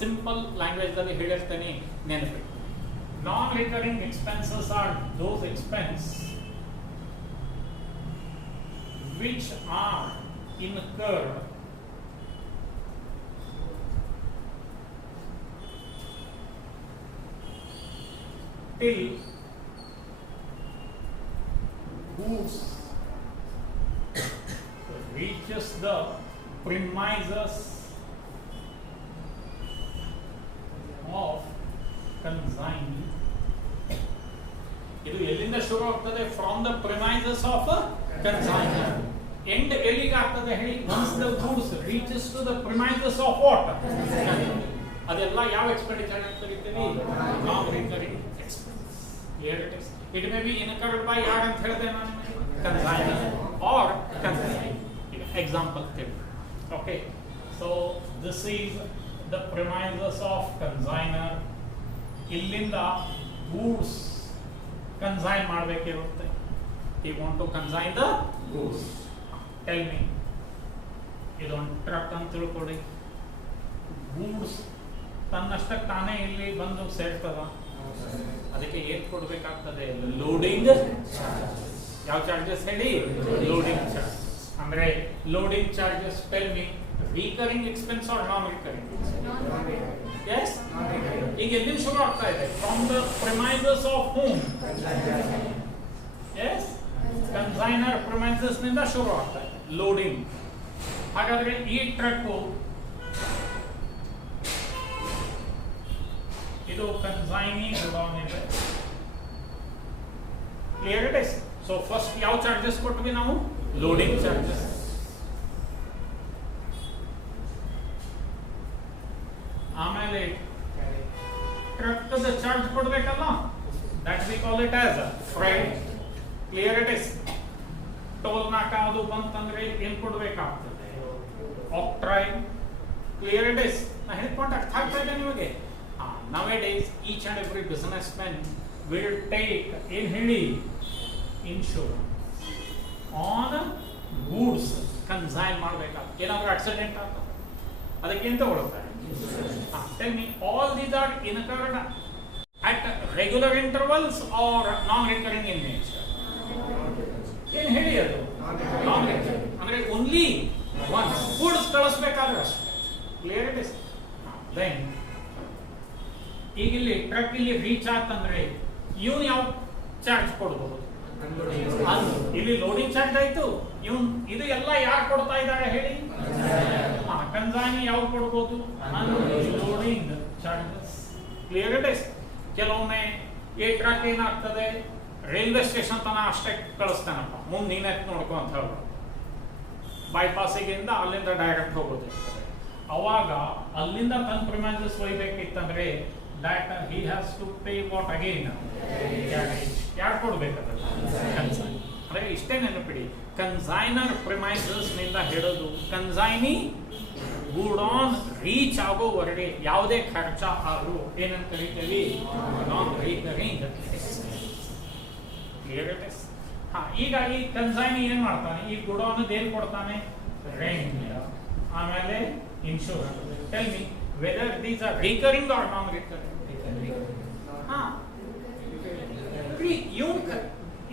ಸಿಂಪಲ್ ಲ್ಯಾಂಗ್ವೇಜ್ ದಲ್ಲಿ ಹೇಳಿರ್ತೇನೆ, ನೆನಪಿಡಿ. Non recurring expenses are those expense which are incurred till goods reaches the premises of consignee. ಇದು ಎಲ್ಲಿಂದ ಶುರು ಆಗ್ತದೆ? From the premises of consignor. End ಎಲ್ಲಿಗೆ ಆಗ್ತದೆ ಹೇಳಿ? Once the goods reaches to the premises of what? ಅದೆಲ್ಲ ಯಾವ expenditure ಅಂತ ಕರೀತೀವಿ? Non recurring expense. Clear it is. It may be incurred by ಯಾರು ಅಂತ ಹೇಳಿದೆ ನಾನು? Consignor or consignor. ಎಕ್ಸಾಂಪಲ್ ತಿಳಿ. Okay, so this is the premises of consignor. ಇಲ್ಲಿಂದ ಗೂಡ್ಸ್ ಕನ್ಸೈನ್ ಮಾಡಬೇಕಿರುತ್ತೆ. he want to consign the goods. Tell me, ಇದೊಂದು truck ಅಂತ ತಿಳ್ಕೊಳ್ಳಿ. ಗೂಡ್ಸ್ ತನ್ನಷ್ಟಕ್ಕೆ ತಾನೇ ಇಲ್ಲಿ ಬಂದು ಸೇರ್ತದ? ಅದಕ್ಕೆ ಏನ್ ಕೊಡ್ಬೇಕಾಗ್ತದೆ? Loading charges. ಯಾವ ಚಾರ್ಜಸ್ ಹೇಳಿ? Loading charges. ಅಂದ್ರೆ loading charges. Tell me, recurring expense or non recurring? Yes? ಈಗ ಎಲ್ಲಿಂದ ಶುರು ಆಗ್ತಾ ಇದೆ? From the premises of whom? Yes? Consignor premises ನಿಂದ ಶುರು ಆಗ್ತಾ ಇದೆ ಲೋಡಿಂಗ್. ಹಾಗಾದ್ರೆ ಈ ಟ್ರಕ್ ಇದು ಕನ್ಸೈನಿ ಗೋಡೌನ್ ಇದೆ. Clear it is. So first ಯಾವ ಚಾರ್ಜಸ್ ಕೊಟ್ವಿ ನಾವು? Loading charges. ಆಮೇಲೆ ಟ್ರಕ್ ಚಾರ್ಜ್ ಕೊಡ್ಬೇಕಲ್ಲ, that we call it as freight. Clear it is. Toll ನಾಕ ಅದು ಬಂತಂದ್ರೆ ಏನ್ ಕೊಡ್ಬೇಕಾಗ್ತದೆ? ಆಕ್ಟ್ರೈ. Clear it is. ನಾ ಹೇಳ್ಕೊಂಡು ಅರ್ಥ ಆಗ್ತಾ ಇದೆ ನಿಮಗೆ? Nowadays each and every business man will take ಏನ್ ಹೇಳಿ? ಇನ್ಶೂರೆನ್ಸ್ ಆನ್ ಗೂಡ್ಸ್ ಕನ್ಸೈನ್ ಮಾಡ್ಬೇಕಾಗ್ತದೆ. ಏನಾದ್ರೂ ಆಕ್ಸಿಡೆಂಟ್ ಆಗ್ತದೆ, ಅದಕ್ಕೆ ಏನ್ ತಗೊಳ್ತಾರೆ? Tell me, all these are incurred at regular intervals or non-recurring in nature? ಏನ್ ಹೇಳಿ ಅದು? Non-recurring. ಅಂದ್ರೆ only once goods ಕಳಿಸ್ಬೇಕಾದ್ರೆ ಅಷ್ಟೇ. Clear it is. ದೆನ್ ಈಗ ಇಲ್ಲಿ ಟ್ರಕ್ ಇಲ್ಲಿ ರೀಚ್ ಆತಂದ್ರೆ ಇವನು ಯಾವ ಚಾರ್ಜ್ ಕೊಡಬಹುದು? ಇಲ್ಲಿ ಲೋಡಿಂಗ್ ಚಾರ್ಜ್ ಆಯ್ತು. ಇವನ್ ಇದು ಎಲ್ಲ ಯಾರು ಕೊಡ್ತಾ ಇದ್ದಾರೆ ಹೇಳಿ? ಕನ್ಸೈನಿ ಯಾವ ಕೊಡ್ಬೋದು? Loading charges. Clear it is. ಕೆಲವೊಮ್ಮೆ ಈ ಟ್ರಕ್ ಏನಾಗ್ತದೆ? ರೈಲ್ವೆ ಸ್ಟೇಷನ್ ತನ ಅಷ್ಟೇ ಕಳಿಸ್ತಾನಪ್ಪ, ಮುಂದೆ ನೀನೇ ನೋಡ್ಕೊ ಅಂತ ಹೇಳ್ಬೋದು. ಬೈಪಾಸಿಗಿಂದ ಅಲ್ಲಿಂದ ಡೈರೆಕ್ಟ್ ಹೋಗೋದಿರ್ತದೆ. ಅವಾಗ ಅಲ್ಲಿಂದ ತನ್ನ premises ಒಯ್ಬೇಕಿತ್ತಂದ್ರೆ that he has to pay what again? ಯಾರು ಕೊಡ್ಬೇಕಲ್ಲ? ಕನ್ಸೈನ್. ಅಂದ್ರೆ ಇಷ್ಟೇ ನೆನಪಿಡಿ, ಕನ್ಸೈನರ್ ಪ್ರಿಮೈಸಸ್ ನಿಂದ ಹಿಡಿದು ಕನ್ಸೈನಿ ಗೂಡಾನ್ ರೀಚ್ ಆಗೋವರೆಗೆ ಯಾವುದೇ ಖರ್ಚ ಆದ್ರೂ ಏನಂತ ಕರಿತೀವಿ? ನಾನ್ ರಿಕರಿಂಗ್. Clear it is. ಈಗ ಈ ಕನ್ಸೈನಿ ಏನ್ ಮಾಡ್ತಾನೆ? ಈ ಗುಡಾನ್ ಏನ್ ಕೊಡ್ತಾನೆ? ರೆಂಟ್, ಆಮೇಲೆ insurance. Tell me whether these are recurring or non-recurring?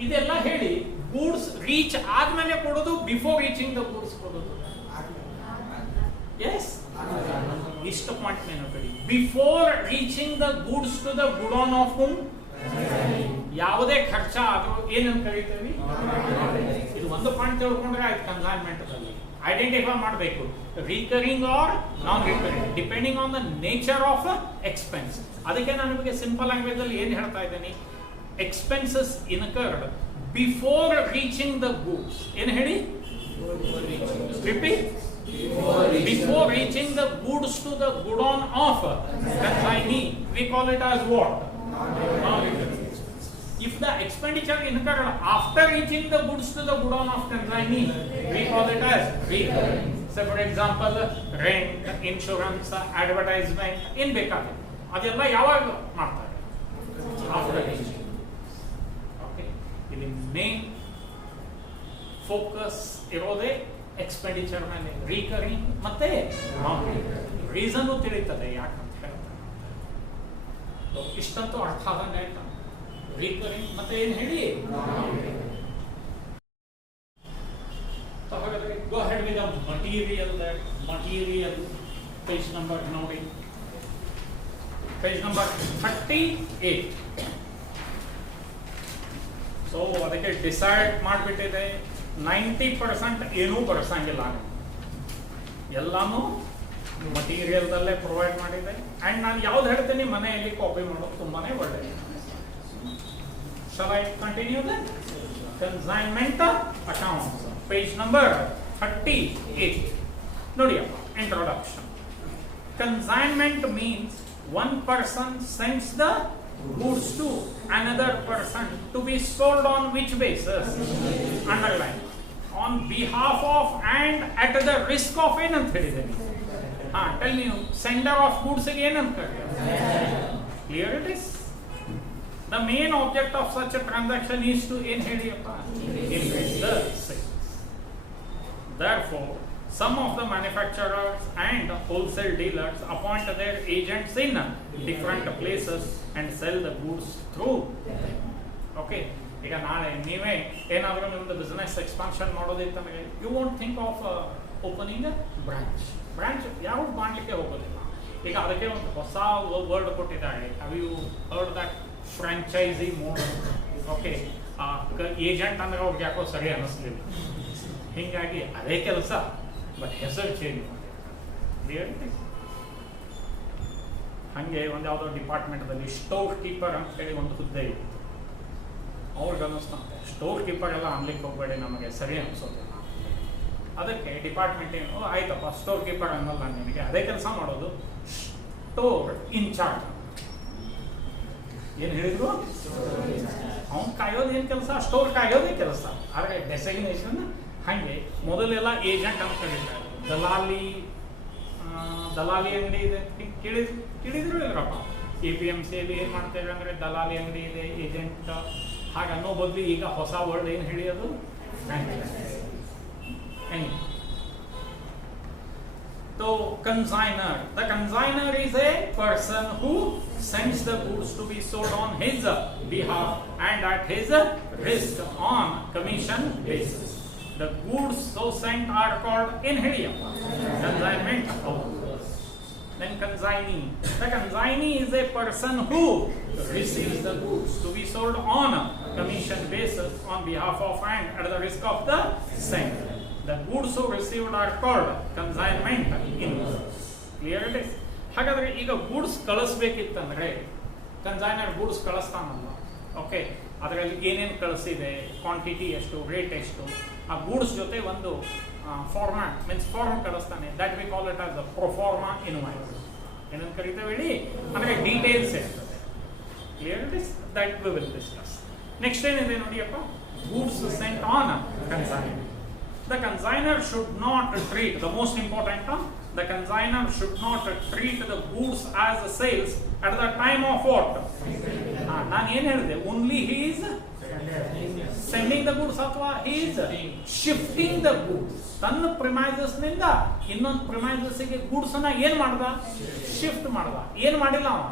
ಇದೆಲ್ಲ ಹೇಳಿ. ಗೂಡ್ಸ್ ರೀಚ್ ಆದ್ಮೇಲೆ ಕೊಡೋದು, ಬಿಫೋರ್ ರೀಚಿಂಗ್ ದ ಗೂಡ್ಸ್ ಕೊಡೋದು. ಎಸ್, ಇಷ್ಟು ಪಾಯಿಂಟ್ ನೆನಪಿಡಿ. Before reaching the goods to the godown of home ಯಾವುದೇ ಖರ್ಚ ಆದ್ರೂ ಏನಂತ ಕರೀತೀವಿ? ಇದು ಒಂದು ಪಾಯಿಂಟ್ ತಿಳ್ಕೊಂಡ್ರೆ ಆಯ್ತು. ಕನ್ಸೈನ್ಮೆಂಟ್ ಅಲ್ಲಿ ಐಡೆಂಟಿಫೈ ಮಾಡಬೇಕು, recurring or non recurring, depending on the nature of expense. ಅದಕ್ಕೆ ನಾನು ನಿಮಗೆ ಸಿಂಪಲ್ ಲ್ಯಾಂಗ್ವೇಜ್ ಅಲ್ಲಿ ಏನು ಹೇಳ್ತಾ ಇದ್ದೀನಿ? Expenses incurred before reaching the goods. ಏನು ಹೇಳಿ? Repeat. Before reaching the goods to the godown of consignee, we call it as what? Non-recurring expense. If the expenditure incurred after reaching the goods to the godown of consignee, we call it as recurring. So for example, rent, insurance, advertisement, in ಬೇಕಾದ್ರೆ ಅದೆಲ್ಲ ಯಾವಾಗ ಮಾಡ್ತಾರೆ? After reaching. Okay. ಇಲ್ಲಿ main focus ಇರೋದೇ expenditure ಮೇಲೆ, ರೀಕರಿಂಗ್ ಮತ್ತೆ ನಾನ್ ರೀಕರಿಂಗ್. Reason ತಿಳಿತದೆ ಯಾಕಂತ ಹೇಳ್ತಾರೆ. ಇಷ್ಟಂತೂ ಅರ್ಥ ಆದಂಗೆ ಆಯ್ತಾ? ರೀಕರಿಂಗ್ ಮತ್ತೆ ಏನ್ ಹೇಳಿ? ಹಾಗಾದ್ರೆ go ahead with material. Material page number ನೋಡಿ, ಪೇಜ್ ನಂಬರ್ 38. ಸೊ ಅದಕ್ಕೆ ಡಿಸೈಡ್ ಮಾಡಿಬಿಟ್ಟಿದೆ 90% ಏನೂ ಬರ್ಸಂಗಿಲ್ಲ, ಎಲ್ಲಾನು ಮಟೀರಿಯಲ್ದಲ್ಲೇ ಪ್ರೊವೈಡ್ ಮಾಡಿದೆ. ಅಂಡ್ ನಾನು ಯಾವ್ದು ಹೇಳ್ತೀನಿ ಮನೆಯಲ್ಲಿ ಕಾಪಿ ಮಾಡೋದು ತುಂಬಾನೇ ಒಳ್ಳೆಯದು. Shall I continue then? Consignment accounts, page number 38. ನೋಡಿಯಪ್ಪ, introduction. Consignment means one person sends the goods to another person to be sold on which basis? Underline. On behalf of and at the risk of ಏನಂತ ಹೇಳಿದ್ದೇನೆ? tell me, sender of goods ಗೆ ಏನಂತ ಕರೀತಾರೆ? Clear it is? The main object of such a transaction is to ಏನ್ ಹೇಳಿಯಪ್ಪ? Increase the sales. Therefore, some of the manufacturers and wholesale dealers appoint their agents in different places and sell the goods through them. Okay. ಈಗ ನಾಳೆ ನೀವೇ ಏನಾದರೂ ನಿಮ್ದು business expansion ಮಾಡೋದಿತ್ತಂದ್ರೆ you won't think of opening branch ಯಾವುದು ಮಾಡಲಿಕ್ಕೆ ಹೋಗೋದಿಲ್ಲ. ಈಗ ಅದಕ್ಕೆ ಒಂದು ಹೊಸ ವರ್ಡ್ ಕೊಟ್ಟಿದ್ದಾರೆ. Have you heard that franchise model? Okay. Agent ಅಂದ್ರೆ ಅವ್ರಿಗೆ ಯಾಕೋ ಸರಿ ಅನ್ನಿಸ್ಲಿಲ್ಲ, ಹೀಗಾಗಿ ಅದೇ ಕೆಲಸ ಬಟ್ ಹೆಸರು ಚೇಂಜ್ ಮಾಡಿ. ಹಾಗೆ ಒಂದು ಯಾವುದೋ ಡಿಪಾರ್ಟ್ಮೆಂಟ್ದಲ್ಲಿ ಸ್ಟೋರ್ ಕೀಪರ್ ಅಂತ ಹೇಳಿ ಒಂದು ಹುದ್ದೆ ಇತ್ತು. ಅವ್ರಿಗೆ ಅನ್ನಿಸ್ತಂತೆ ಸ್ಟೋರ್ ಕೀಪರ್ ಎಲ್ಲ ಅನ್ಲಿಕ್ಕೆ ಹೋಗಬೇಡಿ, ನಮಗೆ ಸರಿ ಅನಿಸೋದಿಲ್ಲ. ಅದಕ್ಕೆ ಡಿಪಾರ್ಟ್ಮೆಂಟ್ ಏನು, ಆಯ್ತಪ್ಪ ಸ್ಟೋರ್ ಕೀಪರ್ ಅನ್ನಲ್ಲ ನಿನಗೆ, ಅದೇ ಕೆಲಸ ಮಾಡೋದು ಸ್ಟೋರ್ ಇನ್ಚಾರ್ಜ್. ಏನು ಹೇಳಿದ್ರು? ಅವ್ನು ಕಾಯೋದು ಏನು ಕೆಲಸ? ಸ್ಟೋರ್ ಕಾಯೋದೇ ಕೆಲಸ. ಆದರೆ ಡೆಸಿಗ್ನೇಷನ್ ಹಾಗೆ ಮೊದಲೆಲ್ಲ ಏಜೆಂಟ್ ಅಂತ ಕರೀತಾರೆ. ದಲಾಲಿ ಅಂಗಡಿ ಇದೆ ಕೇಳಿದ್ರು ಇಲ್ಲರಪ್ಪ. APMCಯಲ್ಲಿ ಏನು ಮಾಡ್ತೇವೆ ಅಂದರೆ ದಲಾಲಿ ಅಂಗಡಿ ಇದೆ, ಏಜೆಂಟ್ ಹಾಗೆ ಅನ್ನೋ ಬದಲು ಈಗ ಹೊಸ ವರ್ಡ್ ಏನು ಹೇಳಿಯೋದು? So consignor. The consignor is a person who sends the goods to be sold on his behalf and at his risk on commission basis. The goods so sent are called in Hidiya consignment. Then consignee. The consignee is a person who receives the goods to be sold on commission basis on behalf of and at the risk of the sender. The goods so received are called consignment invoice. Clear it is? ಹಾಗಾದ್ರೆ ಈಗ goods ಕಳಿಸ್ಬೇಕಿತ್ತಂದ್ರೆ consignor goods ಕಳಿಸ್ತಾನಲ್ಲ, okay, ಅದರಲ್ಲಿ ಏನೇನು ಕಳಿಸಿದೆ, quantity ಎಷ್ಟು, rate ಎಷ್ಟು, ಆ goods ಜೊತೆ ಒಂದು format means form ಕಳಿಸ್ತಾನೆ. That we call it as the proforma invoice. ಏನಂತ ಕರಿತೇವೆ ಹೇಳಿ? ಅಂದರೆ ಡೀಟೇಲ್ಸ್ ಇರ್ತದೆ. Clear it is? That we will discuss. Next ಏನಿದೆ ನೋಡಿಯಪ್ಪ, goods sent on consignment. The consignor should not treat, the most important term, the consignor should not treat the goods as sales at the time of what? ನಾನು ಏನು ಹೇಳಿದೆ? Only he is sending the goods ಅಥವಾ he is shifting the goods. ತನ್ನ premises ನಿಂದ ಇನ್ನೊಂದು ಪ್ರಿಮೈಸಸ್ಗೆ goods ಅನ್ನ ಏನ್ ಮಾಡ್ದ? ಶಿಫ್ಟ್ ಮಾಡ್ದ. ಏನ್ ಮಾಡಿಲ್ಲ ಅವ?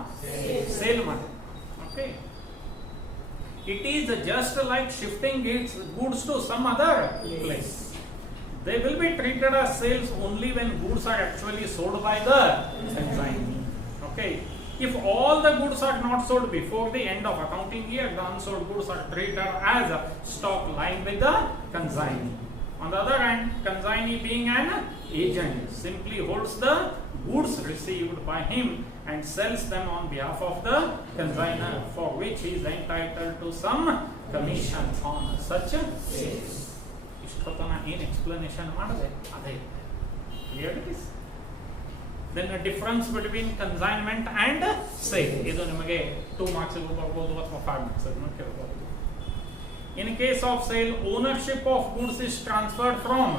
ಸೇಲ್ ಮಾಡಿದ. Okay. It is just like shifting its goods to some other place. They will be treated as sales only when goods are actually sold by the consignee. Okay. If all the goods are not sold before the end of accounting year, the unsold goods are treated as stock lying with the consignee. On the other hand, consignee being an agent simply holds the goods received by him and sells them on behalf of the consignor, for which he is entitled to some commission on such sales. ಇಷ್ಟೊತ್ತನ ಏನು explanation ಮಾಡಿದೆ ಅದೇ. Clear it is? Then the difference between consignment and sale. ಇದು ನಿಮಗೆ 2 marks ಬರ್ಬೋದು ಅಥವಾ 5 marks ಕೇಳ್ಬೋದು. In case of sale, ownership of goods is transferred from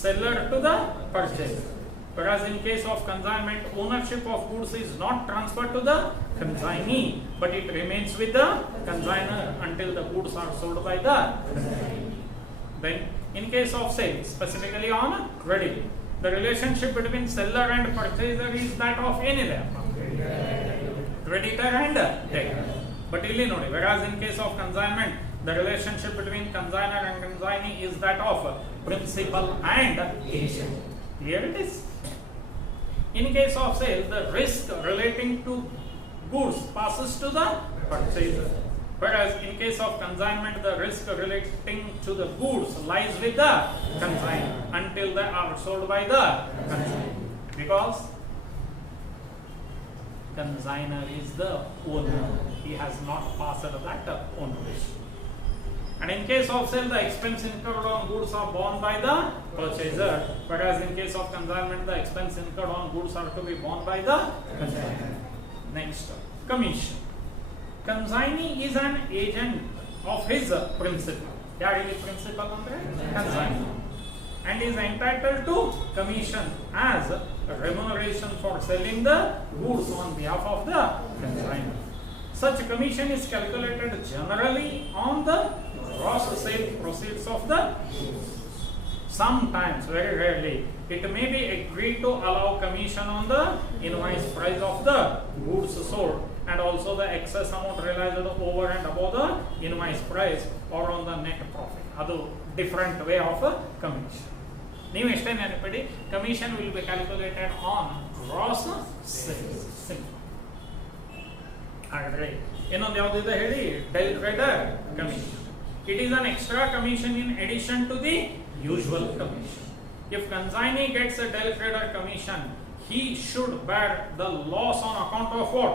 seller to the purchaser. Whereas in case of consignment, ownership of goods is not transferred to the consignee, but it remains with the consignor until the goods are sold by the consignee. Then, in case of sale, specifically on credit, the relationship between seller and purchaser is that of any creditor and debtor. But illi nodi, whereas in case of consignment, the relationship between consignor and consignee is that of principal and agent. Here it is. In case of sale, the risk relating to goods passes to the purchaser. Whereas in case of consignment, the risk relating to the goods lies with the consignor until they are sold by the consignor. Because consignor is the owner. He has not passed that ownership. And in case of sale, the expense incurred on goods are borne by the purchaser. Whereas in case of consignment, the expense incurred on goods are to be borne by the consignor. Next, commission. Consignee is an agent of his principal. Yarigi principal andre consignee, and is entitled to commission as remuneration for selling the goods on behalf of the consignor. Such commission is calculated generally on the gross sale proceeds of the goods. Sometimes, very rarely, it may be agreed to allow commission on the invoice price of the goods sold, and also the excess amount realized over and above the invoice price or on the net profit. Adu different way of commission. ನೀವು ಎಷ್ಟೇ ನೆನಪಿಡಿ, commission will be calculated on gross sales. Simple. ಹಾಗಾದ್ರೆ ಇನ್ನೊಂದು ಯಾವುದಿದೆ ಹೇಳಿ, del credit commission. It is an extra commission in addition to the usual commission. If consignee gets a del credit commission, he should bear the loss on account of what?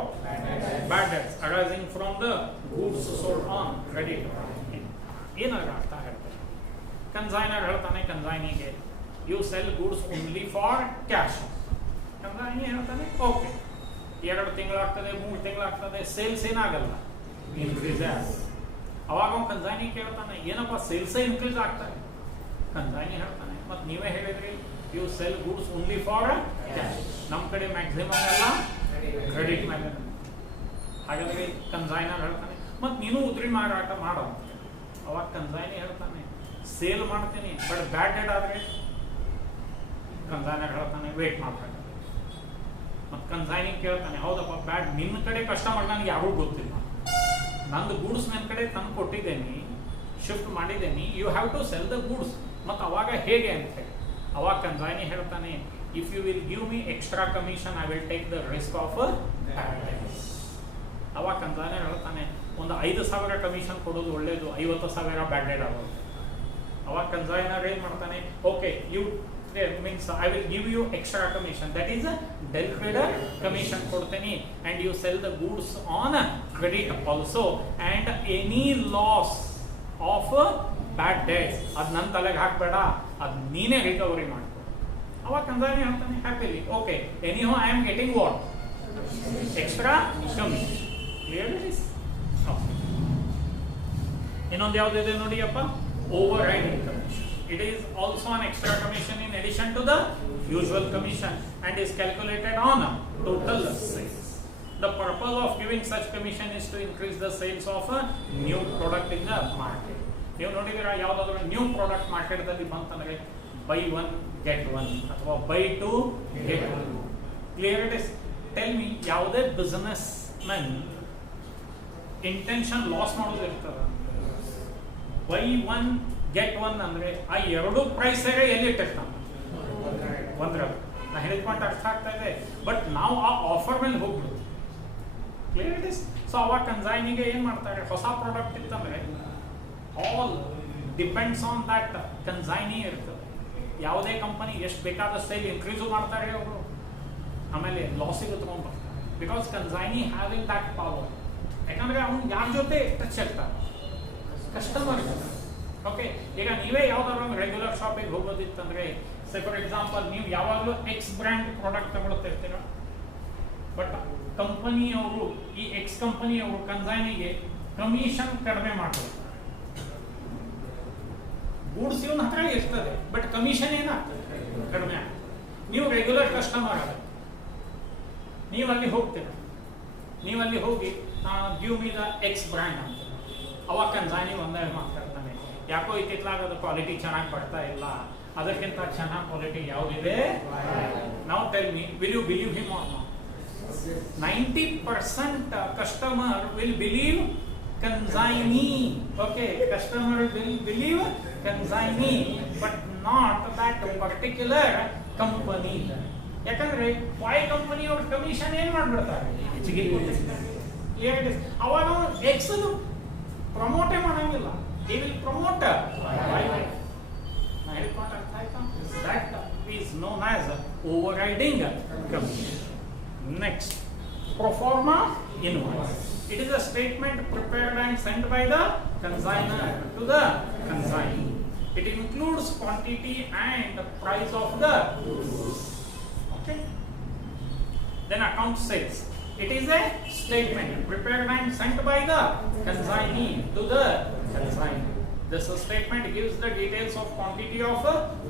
Bad debts arising from the goods sold on credit. ಏನಾಗ ಅರ್ಥ ಹೇಳ್ತಾರೆ, consignor ಹೇಳ್ತಾನೆ ಕನ್ಸೈನಿಗೆ, you sell goods only for cash. Consignee ಹೇಳ್ತಾನೆ okay, 2 ತಿಂಗಳಾಗ್ತದೆ 3 ತಿಂಗಳಾಗ್ತದೆ, sales ಏನಾಗಲ್ಲ, increase ಆಗುತ್ತೆ. ಅವಾಗ ಅವ್ನು ಕನ್ಸೈನಿ ಕೇಳ್ತಾನೆ ಏನಪ್ಪ ಸೇಲ್ಸೇ ಇನ್ಕ್ರೀಸ್ ಆಗ್ತಾರೆ. ಕನ್ಸೈನಿ ಹೇಳ್ತಾನೆ ಮತ್ತು ನೀವೇ ಹೇಳಿದ್ರಿ you sell goods only for cash, ನಮ್ಮ ಕಡೆ ಮ್ಯಾಕ್ಸಿಮಮ್ ಎಲ್ಲ ಕ್ರೆಡಿಟ್ ಮೇಲೆ. ಹಾಗಾದ್ರೆ ಕನ್ಸೈನರ್ ಹೇಳ್ತಾನೆ ಮತ್ತು ನೀನು ಉದ್ರಿ ಮಾರಾಟ ಮಾಡೋ. ಅವಾಗ ಕನ್ಸೈನಿ ಹೇಳ್ತಾನೆ ಸೇಲ್ ಮಾಡ್ತೀನಿ ಬಟ್ ಬ್ಯಾಡ್ ಡೆಟ್ ಆದರೆ. ಕನ್ಸೈನರ್ ಹೇಳ್ತಾನೆ ವೇಟ್ ಮಾಡ್ತಾನೆ. ಮತ್ತು ಕನ್ಸೈನಿ ಕೇಳ್ತಾನೆ ಹೌದಪ್ಪ ಬ್ಯಾಡ್, ನಿನ್ನ ಕಡೆ ಕಸ್ಟಮರ್ ನನಗೆ ಯಾರೂ ಗೊತ್ತಿಲ್ಲ, ನಂದು ಗೂಡ್ಸ್ ನನ್ನ ಕಡೆ ತಂದು ಕೊಟ್ಟಿದ್ದೇನೆ, ಶಿಫ್ಟ್ ಮಾಡಿದ್ದೇನೆ, you have to sell the goods. ಮತ್ತು ಅವಾಗ ಹೇಗೆ ಅಂತ ಹೇಳಿ ಅವಾಗ ಕನ್ಸೈನಿ ಹೇಳ್ತಾನೆ if you will give me extra commission I will take the risk of bad debts. ಅವಾಗ ಕನ್ಸೈನರ್ ಹೇಳ್ತಾನೆ ಒಂದು 5,000 ಕಮಿಷನ್ ಕೊಡೋದು ಒಳ್ಳೇದು, 50,000 ಬ್ಯಾಡ್ ಡೆಟ್ ಆಗೋದು. ಅವಾಗ ಕನ್ಸೈನರ್ ಏನು ಮಾಡ್ತಾನೆ, okay you means I will give you extra commission, that is del credit commission ಕೊಡ್ತೇನೆ, and you sell the goods on credit also, and any loss of bad debts ಅದು ನನ್ನ ತಲೆಗೆ ಹಾಕಬೇಡ, ಅದು ನೀನೇ ರಿಕವರಿ ಮಾಡ್ಕೊ. ಅವಾಗ ಕನ್ಸೈನಿ ಹೇಳ್ತಾನೆ happily okay anyhow I am getting what extra commission. Clear it is. ಇನ್ನೊಂದು ಯಾವುದಿದೆ ನೋಡಿಯಪ್ಪ, overriding commission. It is also an extra commission in addition to the usual commission and is calculated on total sales. The purpose of giving such commission is to increase the sales of a new product in the market. ನೀವು ನೋಡಿದಿರಾ ಯಾವುದಾದ್ರೂ new product ಮಾರ್ಕೆಟ್ದಲ್ಲಿ ಬಂತಂದ್ರೆ by 1 get 1 ಅಥವಾ buy 2 get 1. Clear it is. Tell me, ಯಾವುದೇ business men intention loss ಮಾಡೋದಿರ್ತದ. Buy 1 get 1 ಅಂದ್ರೆ ಆ ಎರಡು ಪ್ರೈಸಾಗ ಎಲ್ಲಿ ಇಟ್ಟಿರ್ತಾನೆ, ಒಂದ್ರಲ್ಲಿ. ನಾ ಹೇಳಿದ ಪಾಯಿಂಟ್ ಅರ್ಥ ಆಗ್ತಾ ಇದೆ, ಬಟ್ ನಾವು ಆ ಆಫರ್ ಮೇಲೆ ಹೋಗ್ಬಿಡುದು. Clear it is. ಸೊ ಅವಾಗ ಕನ್ಸೈನಿಗೆ ಏನು ಮಾಡ್ತಾರೆ, ಹೊಸ ಪ್ರಾಡಕ್ಟ್ ಇತ್ತಂದ್ರೆ all depends on that consignee ಇರ್ತದೆ. ಯಾವುದೇ ಕಂಪನಿ ಎಷ್ಟು ಬೇಕಾದ ಸೇಲ್ ಇನ್ಕ್ರೀಸು ಮಾಡ್ತಾರೆ ಅವರು, ಆಮೇಲೆ ಲಾಸಿಗೆ ತಗೊಂಡು ಬರ್ತಾರೆ. Because consignee having that power. ಯಾಕಂದ್ರೆ ಅವ್ನು ಯಾರ ಜೊತೆ ಟಚ್ ಇರ್ತಾರೆ, ಕಸ್ಟಮರ್. ಓಕೆ, ಈಗ ನೀವೇ ಯಾವ್ದಾದ್ರು ಒಂದು ರೆಗ್ಯುಲರ್ ಶಾಪಿಗೆ ಹೋಗೋದಿತ್ತಂದ್ರೆ ಸೇ ಫಾರ್ ಎಕ್ಸಾಂಪಲ್ ನೀವು ಯಾವಾಗಲೂ ಎಕ್ಸ್ ಬ್ರ್ಯಾಂಡ್ ಪ್ರಾಡಕ್ಟ್ ತಗೊಳ್ತಿರ್ತೀರ, ಬಟ್ ಕಂಪನಿಯವರು ಈ ಎಕ್ಸ್ ಕಂಪನಿಯವರು ಕನ್ಸೈನಿಗೆ ಕಮಿಷನ್ ಕಡಿಮೆ ಮಾಡ್ತಾರೆ. ಗೂಡ್ಸ್ ಇವನ ಹತ್ರ ಇರ್ತದೆ, ಬಟ್ ಕಮಿಷನ್ ಏನಾಗ್ತದೆ ಕಡಿಮೆ ಆಗ್ತದೆ. ನೀವು ರೆಗ್ಯುಲರ್ ಕಸ್ಟಮರ್ ಆಗ, ನೀವು ಅಲ್ಲಿ ಹೋಗ್ತೀರ, ನೀವು ಅಲ್ಲಿ ಹೋಗಿ give me the X brand ಅಂತ, ಅವಾಗ ಕನ್ಸೈನಿ ಒಂದೇ ಮಾತಾಡ್ತಾನೆ, ಯಾಕೋ ಇತ್ತಿತ್ತಲಾಗ ಅದು ಕ್ವಾಲಿಟಿ ಚೆನ್ನಾಗಿ ಬರ್ತಾ ಇಲ್ಲ, ಅದಕ್ಕಿಂತ ಚೆನ್ನಾಗಿ ಕ್ವಾಲಿಟಿ ಯಾವುದಿದೆ. ನಾವು tell me, will you believe him or not? 90% customer will believe consignee. Okay, customer will believe consignee, but not that particular company. ಯಾಕಂದ್ರೆ ವಾಯ್ ಕಂಪನಿ ಅವ್ರ ಕಮಿಷನ್ ಏನ್ ಮಾಡ್ಬಿಡ್ತಾರೆ, ಹೆಚ್ಚಿಗೆ ಕೊಟ್ಟಿರ್ತಾರೆ. ಅವಾಗ ಎಕ್ಸ್ ಪ್ರಮೋಟೇ ಮಾಡಂಗಿಲ್ಲ, he will promote Y. ನಾ ಹೇಳ್ಕೊಂಡ ಅರ್ಥ ಆಯ್ತಾ? That is known as overriding commission. Next, pro forma invoice. It is a statement prepared and sent by the consignor to the consignee. It includes quantity and price of the goods. Okay. Then account says it is a statement prepared and sent by the consignee to the consignee. This statement gives the details of quantity of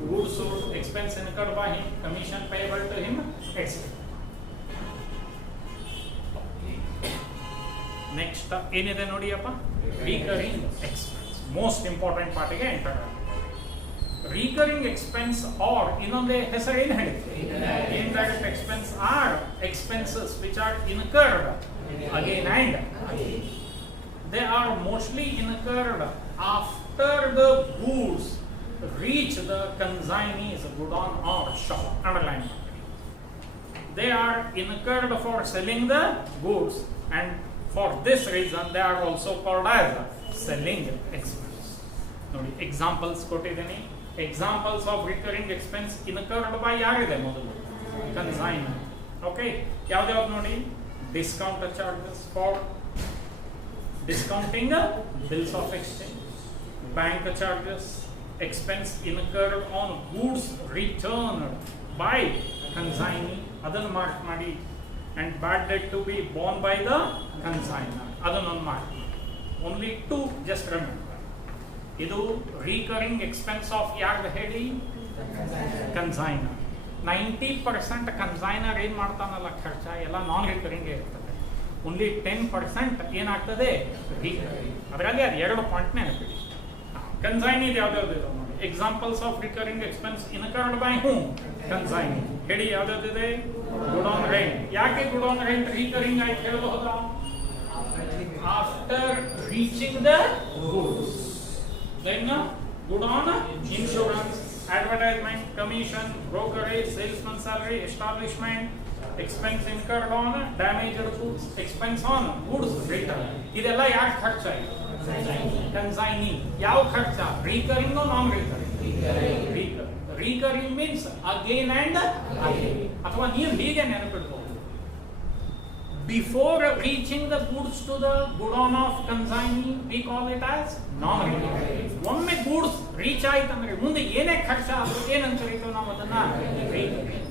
goods sold, expense incurred by him, commission payable to him, etc. Next ಏನಿದೆ ನೋಡಿಯಪ್ಪ, recurring expense. Most important ಪಾರ್ಟಿಗೆ enter ಆಗುತ್ತೆ. Recurring expense or ಇನ್ನೊಂದೇ ಹೆಸರು ಏನು ಹೇಳಿದ್ವಿ, indirect expense or expenses which are incurred again and again. They are mostly incurred after the goods reach the consignees godown or shop. Underline. They are incurred for selling the goods, and for this reason they are also called as selling expense. ನೋಡಿ examples ಕೊಟ್ಟಿದ್ದೀನಿ. Examples of recurring expense incurred by ಯಾರಿದೆ ಮೊದಲು, consignor. Okay, ಯಾವ್ದ್ಯಾವ್ದು ನೋಡಿ, discount charges for discounting bills of exchange, bank charges, expense incurred on goods returned by consignee, ಅದನ್ನು mark ಮಾಡಿ. And bad debt to be borne by the consignor, ಅದನ್ನೊಂದು ಮಾಡಿ. Only two, just remember. ಇದು recurring expense of ಯಾರ್ದು ಹೇಳಿ, consignor. 90% consignor ಏನ್ ಮಾಡ್ತಾನಲ್ಲ ಖರ್ಚ ಎಲ್ಲ ನಾನ್ ರಿಕರಿಂಗ್ ಇರ್ತದೆ. ಓನ್ಲಿ 10% ಏನಾಗ್ತದೆ ರಿಕರಿಂಗ್. ಅದರಲ್ಲಿ ಅದು 2 ಪಾಯಿಂಟ್ ನೆನಪಿಡಿ. ಕನ್ಸೈನಿ ಯಾವ್ದಾವ್ದು ಇದೆ ನೋಡಿ. Examples of recurring expense incurred by whom, consignee. ಹೇಳಿ ಯಾವ್ದಾವ್ದಿದೆ, ಗುಡೌನ್ ರೆಂಟ್. ಯಾಕೆ ಗುಡೌನ್ ರೆಂಟ್ ರಿಕರಿಂಗ್ ಆಯ್ತು ಹೇಳಬಹುದಾ? After reaching the goods. Then godown insurance, advertisement, commission, brokerage, salesman salary, establishment, expense incurred on damaged goods, expense on goods return. ಇದೆಲ್ಲ ಯಾಕೆ ಖರ್ಚ ಇದೆ? Consignee. ಯಾವ ಖರ್ಚ, recurring non recurring? Recurring means again and again. ಅಥವಾ ನೀವು ಹೀಗೆ ನೆನಪಿಡ್ಬೋದು, before reaching the goods to the godown of consignee we call it as non recurring. ಒಮ್ಮೆ ಗೂಡ್ಸ್ ರೀಚ್ ಆಯ್ತಂದ್ರೆ ಮುಂದೆ ಏನೇ ಖರ್ಚ ಅದು ಏನಂತ ಕರೀತೀವಿ ನಾವು ಅದನ್ನ recurring.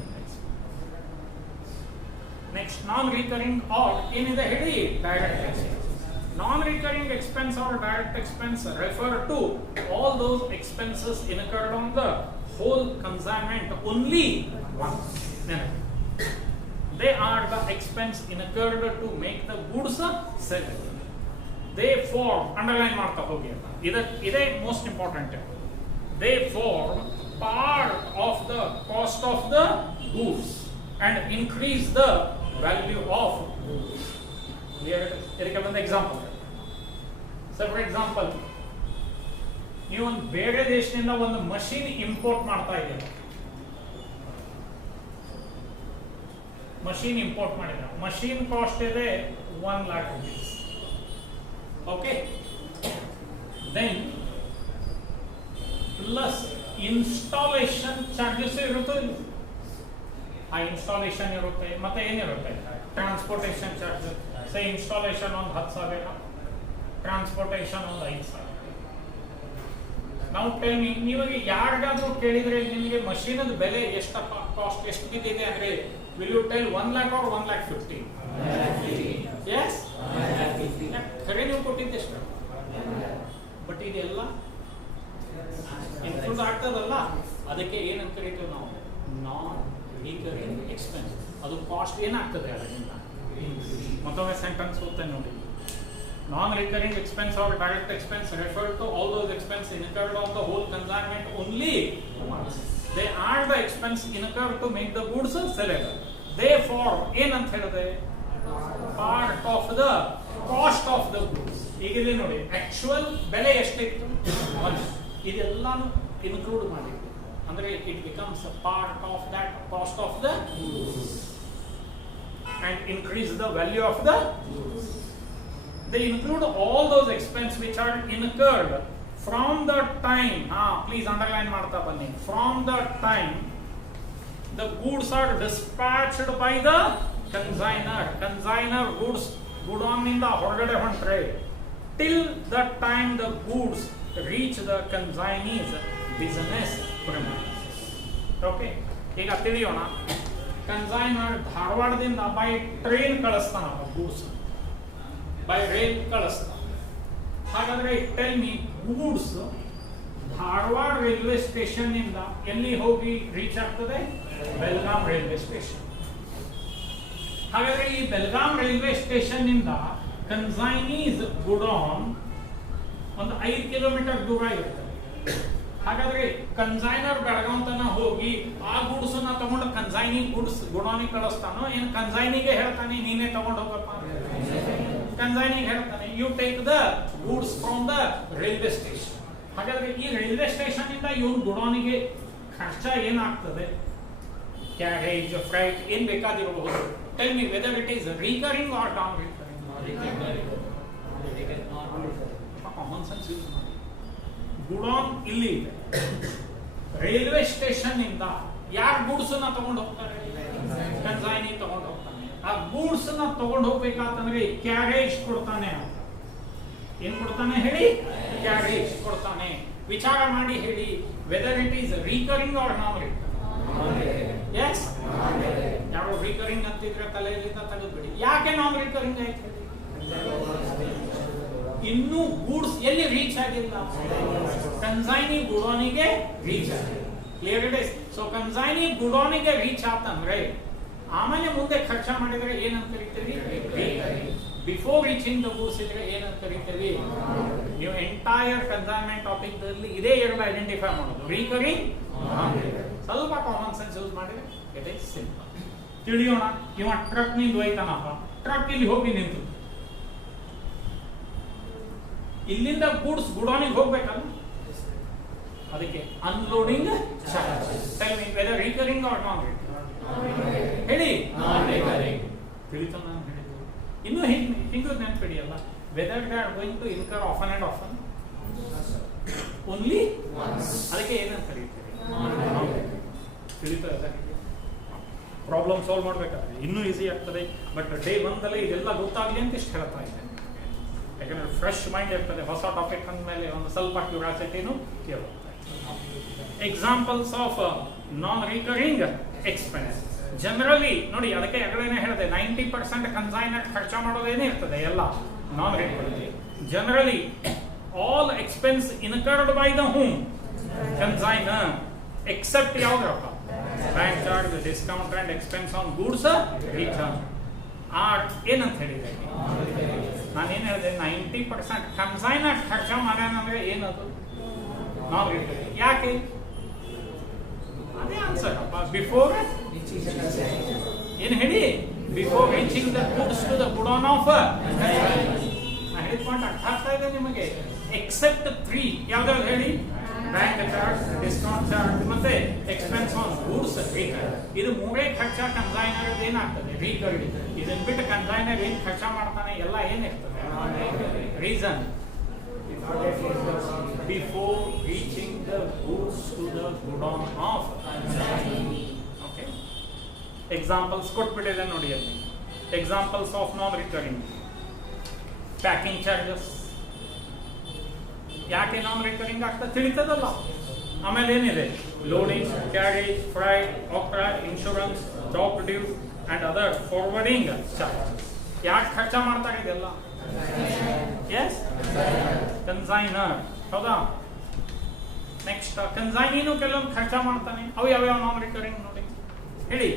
Next non recurring or ಏನಿದೆ ಹೇಳಿ, direct expense. Non-recurring expense or direct expense refer to all those expenses incurred on the whole consignment only once. They are the expense incurred to make the goods sell. They form, underline ಮಾಡ್ತಾ ಹೋಗಿ, ಇದೇ most important. They form part of the cost of the goods and increase the value of goods. ಇದಕ್ಕೆ ಒಂದು example. So for example, ನೀವು ಒಂದು ಬೇರೆ ದೇಶದಿಂದ ಒಂದು ಮಷೀನ್ ಇಂಪೋರ್ಟ್ ಮಾಡ್ತಾ ಇದ್ದೀರ. ಮಷೀನ್ ಇಂಪೋರ್ಟ್ ಮಾಡಿದ್ರೆ ಮಷೀನ್ ಕಾಸ್ಟ್ ಇದೆ 1 lakh rupees. Okay, then plus installation charges ಇರುತ್ತೆ. ಆ ಇನ್ಸ್ಟಾಲೇಷನ್ ಇರುತ್ತೆ, ಮತ್ತೆ ಏನಿರುತ್ತೆ, ಟ್ರಾನ್ಸ್ಪೋರ್ಟೇಷನ್ ಚಾರ್ಜಸ್. ಸೇ ಇನ್ಸ್ಟಾಲೇಷನ್ ಒಂದು 10,000, ಟ್ರಾನ್ಸ್ಪೋರ್ಟೇಷನ್ ಒಂದು 5,000. ನಾವು ಟೆಲ್ ಮೀ, ನೀವಾಗ ಯಾರಿಗಾದ್ರೂ ಕೇಳಿದ್ರೆ ನಿಮಗೆ ಮಷೀನದ ಬೆಲೆ ಎಷ್ಟಪ್ಪ, ಕಾಸ್ಟ್ ಎಷ್ಟು ಬಿದ್ದಿದೆ ಅಂದ್ರೆ will you tell 1 lakh or 1,50,000? Yes, ಖರೆ ನೀವು ಕೊಟ್ಟಿದ್ದೆ ಎಷ್ಟು, ಬಟ್ ಇದೆಲ್ಲ ಇನ್ಕ್ಲೂಡ್ ಆಗ್ತದಲ್ಲ, ಅದಕ್ಕೆ ಏನಂತ ಕರಿತೀವಿ ನಾವು ನಾನ್ ರಿಕರಿಂಗ್ ಎಕ್ಸ್ಪೆನ್ಸ್. ಅದು ಕಾಸ್ಟ್ ಏನಾಗ್ತದೆ ಅದರಿಂದ. ಮತ್ತೊಮ್ಮೆ ಸೆಂಟೆನ್ಸ್ ಓದ್ತೇನೆ ನೋಡಿ. Non-recurring expense or direct expense refer to all those expenses incurred on the whole consignment only once. They are the expense incurred to make the goods sellable. Therefore, ಏನಂತ ಹೇಳಿದೆ, part of the cost of the goods. ಈಗ ಇಲ್ಲಿ ನೋಡಿ, actual ಬೆಲೆ ಎಷ್ಟಿತ್ತು ಇದೆಲ್ಲಾನು include ಮಾಡಿದ್ದು, ಅಂದ್ರೆ it becomes a part of that caste of the goods and increase the value of the goods. They include all those expenses which are incurred from the time, please underline ಮಾಡ್ತಾ ಬನ್ನಿ, from the time the goods are dispatched by the consignor. Consignor goods godown ನಿಂದ ಹೊರಗಡೆ ಹೊಂಟ್ರೆ till the time the goods reach the consignee's business premises. Okay, ಈಗ ತಿಳಿಯೋಣ. Consignor ಧಾರವಾಡದಿಂದ by train ಕಳಿಸ್ತಾನ goods, by rail ಕಳಿಸ್ತಾನ. ಹಾಗಾದ್ರೆ tell me, goods Dharwad railway station ನಿಂದ ಎಲ್ಲಿ ಹೋಗಿ ರೀಚ್ ಆಗ್ತದೆ? Belgaum railway station. ಹಾಗಾದ್ರೆ ಈ ಬೆಲ್ಗಾಂ ರೈಲ್ವೆ ಸ್ಟೇಷನ್ ನಿಂದ ಕನ್ಸೈನೀಸ್ ಗುಡೌನ್ ಒಂದು 5 ಕಿಲೋಮೀಟರ್ ದೂರ ಇರ್ತದೆ. ಹಾಗಾದ್ರೆ ಕನ್ಸೈನರ್ ಬೆಳಗಾಂ ತನ ಹೋಗಿ ಆ ಗೂಡ್ಸ್ ಅನ್ನ ತಗೊಂಡು ಕನ್ಸೈನಿ ಗೂಡ್ಸ್ ಗುಡೌನಿಗೆ ಕಳಿಸ್ತಾನೋ, ಏನು ಕನ್ಸೈನಿಗೆ ಹೇಳ್ತಾನೆ ನೀನೇ ತಗೊಂಡು ಹೋಗಪ್ಪ? ಕನ್ಸೈನಿಗೆ ಹೇಳ್ತಾನೆ you take the goods from the railway station. ಹಾಗಾದ್ರೆ ಈ ರೈಲ್ವೆ ಸ್ಟೇಷನ್ ಇಂದ ಇವನು ಗುಡೌನಿಗೆ ಖರ್ಚ ಏನಾಗ್ತದೆ? ಕ್ಯಾರೇಜ್, ಫ್ರೈಟ್ ಏನ್ ಬೇಕಾದಿರಬಹುದು. Tell me whether it is recurring or non recurring. Common sense use ಮಾಡಿ. ಗುಡೌನ್ ಇಲ್ಲಿ ಇದೆ, ರೈಲ್ವೆ ಸ್ಟೇಷನ್ ಇಂದ ಯಾರು ಗೂಡ್ಸ್ ನ ತಗೊಂಡು ಹೋಗ್ತಾರೆ? ಕನ್ಸೈನಿ ತಗೊಂಡು ಹೋಗ್ತಾನೆ. ಆ ಗೂಡ್ಸ್ ನ ತಗೊಂಡು ಹೋಗ್ಬೇಕಂತಂದ್ರೆ ಕ್ಯಾರೇಜ್ ಕೊಡ್ತಾನೆ. ಏನ್ ಕೊಡ್ತಾನೆ ಹೇಳಿ? ಕ್ಯಾರೇಜ್ ಕೊಡ್ತಾನೆ. ವಿಚಾರ ಮಾಡಿ ಹೇಳಿ, whether it is recurring or non recurring. Yes, ಯಾರು ರಿಕರಿಂಗ್ ಅಂತಿದ್ರೆ ತಲೆಯಲ್ಲಿಂದ ತೆಗೆದ್ಬಿಡಿ. ಯಾಕೆ ನಾನ್ ರಿಕರಿಂಗ್ ಆಯ್ತು? ಇನ್ನೂ ಗೂಡ್ಸ್ ಎಲ್ಲಿ ರೀಚ್ ಆಗಿಲ್ಲ? ಕನ್ಸೈನಿ ಗುಡೌನಿಗೆ ರೀಚ್ ಆಗಿದೆ. Clear it is. So consignee ಗುಡೌನಿಗೆ ರೀಚ್ ಆತಂದ್ರೆ ಆಮೇಲೆ ಮುಂದೆ ಖರ್ಚು ಮಾಡಿದ್ರೆ ಏನಂತ ಕರಿತೀವಿ? ಬಿಫೋರ್ ರೀಚಿಂಗ್ ದ ಗೂಡ್ಸ್ ಇದ್ರೆ ಏನಂತ ಕರಿತೀವಿ? ನೀವು ಎಂಟೈರ್ ಕನ್ಸೈನ್ಮೆಂಟ್ ಟಾಪಿಕ್ ದಲ್ಲಿ ಇದೇ ಎರಡು ಐಡೆಂಟಿಫೈ ಮಾಡೋದು, ರಿಕರಿಂಗ್. ಸ್ವಲ್ಪ ಕಾಮನ್ ಸೆನ್ಸ್ ಯೂಸ್ ಮಾಡಿದ್ರೆ ಇಟ್ ಇಸ್ ಸಿಂಪಲ್. ತಿಳಿಯೋಣ. ಇವ ಟ್ರಕ್ ನಿಂದ ಹೋಯ್ತಾನಪ್ಪ, ಟ್ರಕ್ ಇಲ್ಲಿ ಹೋಗಿ ನಿಂತು, ಇಲ್ಲಿಂದ ಗೂಡ್ಸ್ ಗುಡೌನಿಗೆ ಹೋಗ್ಬೇಕಲ್ಲ, ಅದಕ್ಕೆ unloading charge. Tell me whether recurring or non recurring. ಹೇಳಿ. ತಿಳಿತು ನಾನು ಹೇಳಿದ್ದು. ಇನ್ನೂ ಹಿಂಗೂ ನೆನಪಿಡಿಯಲ್ಲ, whether they are going to incur often and often, only ಅದಕ್ಕೆ ಏನಂತ ಕರೀತೀವಿ? ತಿಳಿತಾ ಇದೆ. ಪ್ರಾಬ್ಲಮ್ ಸಾಲ್ವ್ ಮಾಡ್ಬೇಕಾದ್ರೆ ಇನ್ನೂ ಈಸಿ ಆಗ್ತದೆ. ಬಟ್ ಡೇ 1 ದಲ್ಲಿ ಇದೆಲ್ಲ ಗೊತ್ತಾಗಲಿ ಅಂತ ಇಷ್ಟು ಹೇಳ್ತಾ ಇದ್ದೇನೆ. ಯಾಕಂದ್ರೆ ಫ್ರೆಶ್ ಮೈಂಡ್ ಇರ್ತದೆ, ಹೊಸ ಟಾಪಿಕ್ ಅಂದಮೇಲೆ ಒಂದು ಸ್ವಲ್ಪ ಕ್ಯೂರಿಯಾಸಿಟಿನೂ ಕೇಳುತ್ತೆ. Examples of non recurring expense. Generally ನೋಡಿ, ಅದಕ್ಕೆ ಆಗಲೇ ಹೇಳಿದೆ 90% ಕನ್ಸೈನರ್ ಖರ್ಚು ಮಾಡೋದೇನೇ ಇರ್ತದೆ ಎಲ್ಲ non recurring. Generally all expense incurred by the home consignor except ಯಾವ್ದ್ರಪ್ಪ? Bank charge, discount and expense on goods return or ಏನಂತ ಹೇಳಿದೆ ನಾನೇನು ಹೇಳಿದೆ? 90% ಕನ್ಸೈನರ್ ಖರ್ಚು ಮಾಡ್ಯಾನಂದ್ರೆ ಏನದು? Non recurring. ಯಾಕೆ? ಅದೇ ಆನ್ಸರ್ ಅಪ್ಪ. ಬಿಫೋರ್ ಏನು ಹೇಳಿ? Before reaching the goods to the godown of. ನಾ ಹೇಳಿದ ಪಾಯಿಂಟ್ ಅರ್ಥ ಆಗ್ತಾ ಇದೆ ನಿಮಗೆ? ಎಕ್ಸೆಪ್ಟ್ 3 ಯಾವ್ದಾದ್ರು ಹೇಳಿ? ಬ್ಯಾಂಕ್ ಚಾರ್ಜ್, ಡಿಸ್ಕೌಂಟ್ ಚಾರ್ಜ್ ಮತ್ತೆ ಎಕ್ಸ್ಪೆನ್ಸ್ ಆನ್ ಗೂಡ್ಸ್ ರಿಟರ್ನ್. ಇದು ಮೂರೇ ಖರ್ಚ ಕನ್ಸೈನರ್ ಏನಾಗ್ತದೆ? ರಿಕರಿಂಗ್. ಇದನ್ನ ಬಿಟ್ಟು ಕನ್ಸೈನರ್ ಏನ್ ಖರ್ಚ ಮಾಡ್ತಾನೆ ಎಲ್ಲ ಏನಿರ್ತದೆ? Reason before reaching the goods to the godown of consignee. Okay. Examples ಕೊಟ್ಬಿಟ್ಟಿದೆ ನೋಡಿ ಅಲ್ಲಿ. Examples of non recurring: packing charges, ಯಾಕೆ ನಾನ್ ರಿಕರಿಂಗ್ ಆಗ್ತಾ ತಿಳಿತದಲ್ಲ. ಆಮೇಲೆ ಏನಿದೆ, loading, carriage, freight, octroi, insurance, dock dues and other forwarding charge. ಯಾಕೆ ಖರ್ಚ ಮಾಡ್ತಾರೆ ಇದೆಲ್ಲ? Yes, consignor. ಹೌದಾ? ನೆಕ್ಸ್ಟ್ ಕನ್ಸೈನಿನೂ ಕೆಲವೊಂದು ಖರ್ಚ ಮಾಡ್ತಾನೆ. ಅವು ಯಾವ್ಯಾವ ನಾನ್ ರಿಕರಿಂಗ್ ನೋಡಿ ಹೇಳಿ.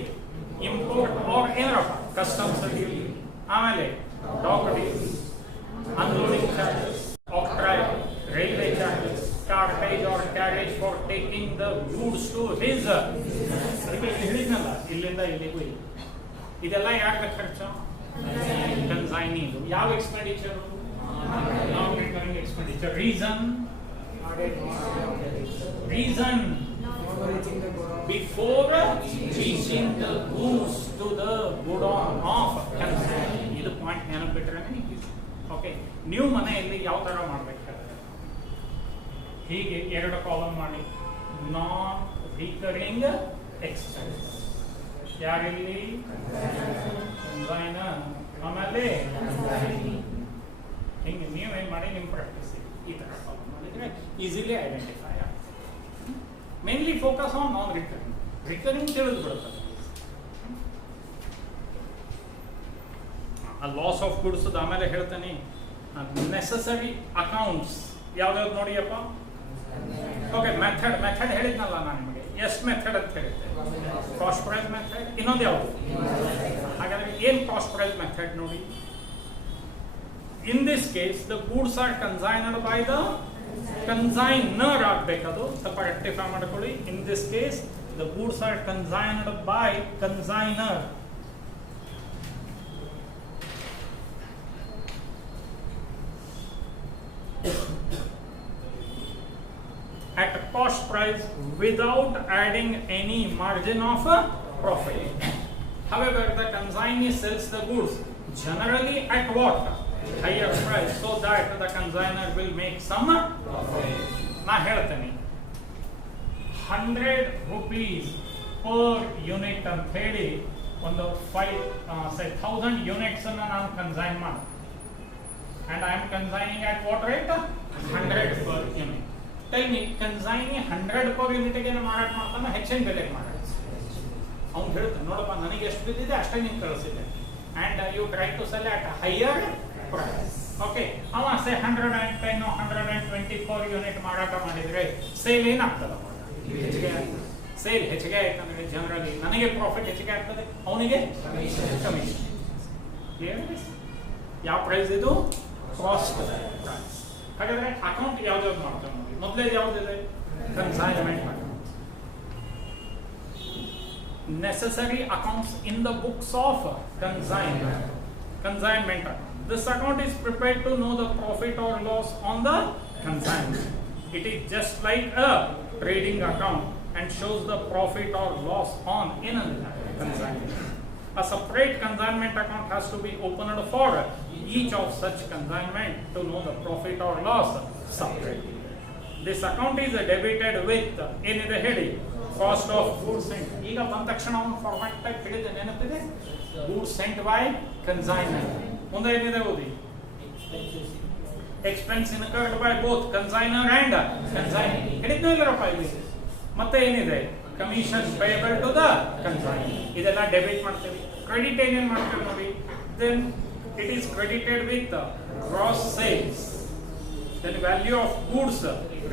ಇಂಪೋರ್ಟ್ ಆರ್ ಏನಪ್ಪ, ಕಸ್ಟಮ್ಸ್ ಡ್ಯೂಟಿ, ಆಮೇಲೆ dock duty, unloading charges, octroi, railway charges, cartage or carriage for taking the goods to his. ಅದಕ್ಕೆ ಹೇಳಿದ್ನಲ್ಲ, ಇಲ್ಲಿಂದ ಇಲ್ಲಿಗೂ ಇದೆ. ಇದೆಲ್ಲ ಯಾಕೆ ಖರ್ಚು? ಕನ್ಸೈನಿದು. ಯಾವ expenditure? Non recurring expenditure. Reason before reaching the goods to the godown of consignee. ಇದು ಪಾಯಿಂಟ್ ನೆನಪಿಟ್ರೆ ಓಕೆ. ನೀವು ಮನೆಯಲ್ಲಿ ಯಾವ ತರ ಮಾಡ್ಬೇಕಾದ್ರೆ ಹೀಗೆ 2 ಕಾಲಮ್ ಮಾಡಿ, ನಾನ್ ರಿಕರಿಂಗ್ ಎಕ್ಸ್ಪೆನ್ಸ್. ಯಾರಿಲ್ಲಿ? ಕನ್ಸೈನರ್, ಆಮೇಲೆ ಹಿಂಗೆ ನೀವೇನ್ ಮಾಡಿ ನಿಮ್ಮ ಪ್ರಾಕ್ಟೀಸ್ ಈ ತರ ಕಾಲಮ್ ಮಾಡಿದ್ರೆ ಈಸಿಲಿ ಐಡೆಂಟಿಫೈ ಆಗುತ್ತೆ. Mainly focus on non recurring. Recurring ತಿಳಿದು ಬಿಡುತ್ತದೆ. ಲಾಸ್ ಆಫ್ ಗುಡ್ಸ್ ಆಮೇಲೆ ಹೇಳ್ತಾನೆ. ನೆಸಸರಿ ಅಕೌಂಟ್ಸ್ ಯಾವ್ದಾವ್ದು ನೋಡಿಯಪ್ಪ. ಓಕೆ, ಮೆಥಡ್ ಹೇಳಿದ್ನಲ್ಲ ನಾನು ನಿಮಗೆ. ಎಷ್ಟು ಮೆಥಡ್ ಅಂತ ಹೇಳಿದ್ದೆ? Cost price method. ಇನ್ನೊಂದು ಯಾವುದು? ಹಾಗಾದ್ರೆ ಏನ್ ಕಾಸ್ಟ್ ಪ್ರೈಸ್ ಮೆಥಡ್ ನೋಡಿ. In this case the goods are consigned by the consignor ಆಗಬೇಕದು. ಸ್ವಲ್ಪ ರೆಕ್ಟಿಫೈ ಮಾಡ್ಕೊಳ್ಳಿ. In this case the goods are consigned by consignor. At a cost price without adding any margin of profit. However, the consignee sells the goods generally at what? Higher price, so that the consignor will make some profit. Na ಹೇಳ್ತೇನೆ 100 rupees per unit ಅಂತ ಹೇಳಿ ಒಂದು 1000 units ಅನ್ನು ನಾನು consign ಮಾಡಿ, and I am consigning at what rate? 100 per unit. Tell me, consignee 100 per unit ಗೆ ಮಾರಾಟ ಮಾಡ್ತಾನೆ, ಹೆಚ್ಚಿನ ಬೆಲೆಗೆ ಮಾರಾಟ. ಅವ್ನು ಹೇಳ್ತಾನೆ, ನೋಡಪ್ಪ ನನಗೆ ಎಷ್ಟು ಬಿದ್ದಿದೆ ಅಷ್ಟೇ ನೀನು ಕಳಿಸಿದೆ, and you try to sell at a higher price. Okay, ಅವ ಸೇ 110 120 per unit ಮಾರಾಟ ಮಾಡಿದ್ರೆ ಸೇಲ್ ಏನಾಗ್ತದೆ? ಹೆಚ್ಚಿಗೆ. ಸೇಲ್ ಹೆಚ್ಚಿಗೆ ಆಯ್ತಂದ್ರೆ ಜನರಲಿ ನನಗೆ ಪ್ರಾಫಿಟ್ ಹೆಚ್ಚಿಗೆ ಆಗ್ತದೆ, ಅವನಿಗೆ ಕಮಿಷನ್. ಯಾವ ಪ್ರೈಸ್ ಇದು? Cost price. ಹಾಗಾದ್ರೆ ಅಕೌಂಟ್ ಯಾವ್ದಾವ್ದು ಮಾಡ್ತೇವೆ ನೋಡಿ. ಮೊದಲೇದು ಯಾವ್ದಿದೆ? Consignment account. Necessary accounts in the books of consignment account. This account is prepared to know the profit or loss on the consignment. It is just like a trading account and shows the profit or loss on in a consignment. A separate consignment account has to be opened for each of such consignment to know the profit or loss separately. This account is debited with ಏನಿದೆ ಹೇಳಿ? Cost of goods sent. ಈಗ ಬಂದ ತಕ್ಷಣ ಒಂದು format type ಹಿಡಿದೆ, ನೆನಪಿದೆ? Goods sent by consignor. ಮುಂದೆ ಏನಿದೆ ಓದಿ? Expense incurred by both consignor and consignee. ಹಿಡಿದ್ನೋ ಇಲ್ಲರಪ್ಪ ಇಲ್ಲಿ? ಮತ್ತೆ ಏನಿದೆ? Commission payable to the consignee. ಇದೆಲ್ಲ ಡೆಬಿಟ್ ಮಾಡ್ತೀವಿ. ಕ್ರೆಡಿಟ್ ಏನೇನು ಮಾಡ್ತೀವಿ ನೋಡಿ. Then it is credited with gross sales, then value of goods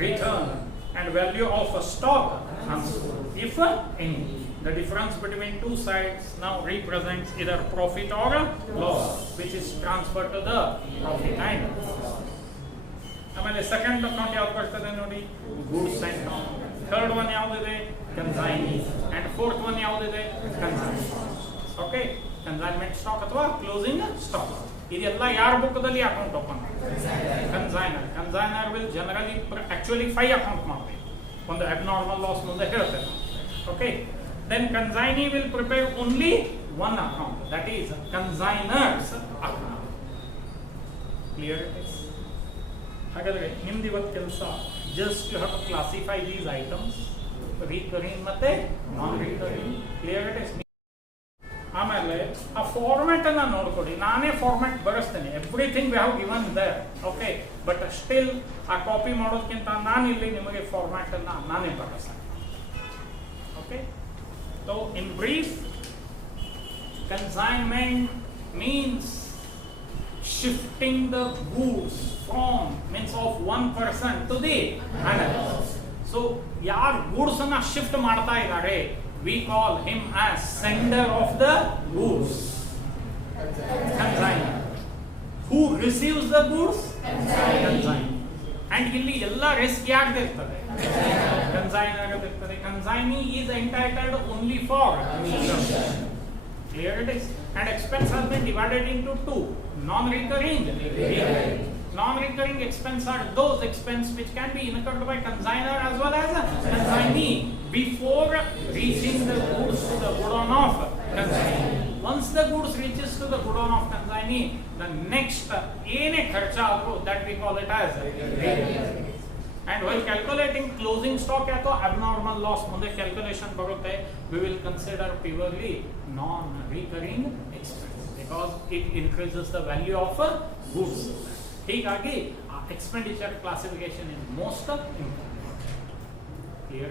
returned and value of stock transferred, if any. The difference between two sides now represents either profit or loss, which is transferred to the profit and loss. ಆಮೇಲೆ second account ಯಾವ್ದು ಬರ್ತದೆ ನೋಡಿ? Goods sent. Third one ಯಾವುದಿದೆ? Consignee. And fourth one ಯಾವುದಿದೆ? Consignee. Okay, consignment stock ಅಥವಾ closing stock. ಇದೆಲ್ಲ ಯಾರ ಬುಕ್ದಲ್ಲಿ ಅಕೌಂಟ್ ಓಪನ್ ಮಾಡ್ತಾರೆ? Consignor. Consignor will generally actually 5 account ಮಾಡಬೇಕು. ಒಂದು ಅಬ್ನಾರ್ಮಲ್ ಲಾಸ್ ಮುಂದೆ ಹೇಳ್ತೇನೆ. Okay, then consignee will prepare only 1 account, that is consignor's account. Clear it is? ಹಾಗಾದ್ರೆ ನಿಮ್ದು ಇವತ್ತು ಕೆಲಸ just you have to classify these items, recurring ಮತ್ತೆ non recurring. Clear it is? ಆಮೇಲೆ ಆ ಫಾರ್ಮ್ಯಾಟ್ ಅನ್ನ ನೋಡ್ಕೊಡಿ. ನಾನೇ ಫಾರ್ಮ್ಯಾಟ್ ಬರೆಸ್ತೇನೆ, everything we have given there, okay, but still ಆ ಕಾಪಿ ಮಾಡೋದಕ್ಕಿಂತ ನಾನು ಇಲ್ಲಿ ನಿಮಗೆ ಫಾರ್ಮ್ಯಾಟ್ ಅನ್ನ ನಾನೇ ಬರೆಸ್ತೇನೆ. Okay, so in brief, consignment means shifting the goods from means of one person to the another. So ಯಾರು goods ಅನ್ನ shift ಮಾಡ್ತಾ ಇದ್ದಾರೆ, we call him as sender of the goods, consignor. Who receives the goods? Consignor. And ಇಲ್ಲಿ ಎಲ್ಲ risk ಯಾರ್ದು ಇರ್ತದೆ? consignor ಇರ್ತದೆ. consignee is entitled only for clear it is. And expense has been divided into two: non-recurring, recurring. Non-recurring expense are those expense which can be incurred by consignor as well as consignee before reaching the goods to the godown of consignee. Once the goods reaches to the godown of consignee, the next ene kharcha agro, that we call it as recurring. And while calculating closing stock ya to abnormal loss munde calculation barutte, we will consider purely non-recurring expense because it increases the value of goods. ಹೀಗಾಗಿ expenditure classification is most important. Clear?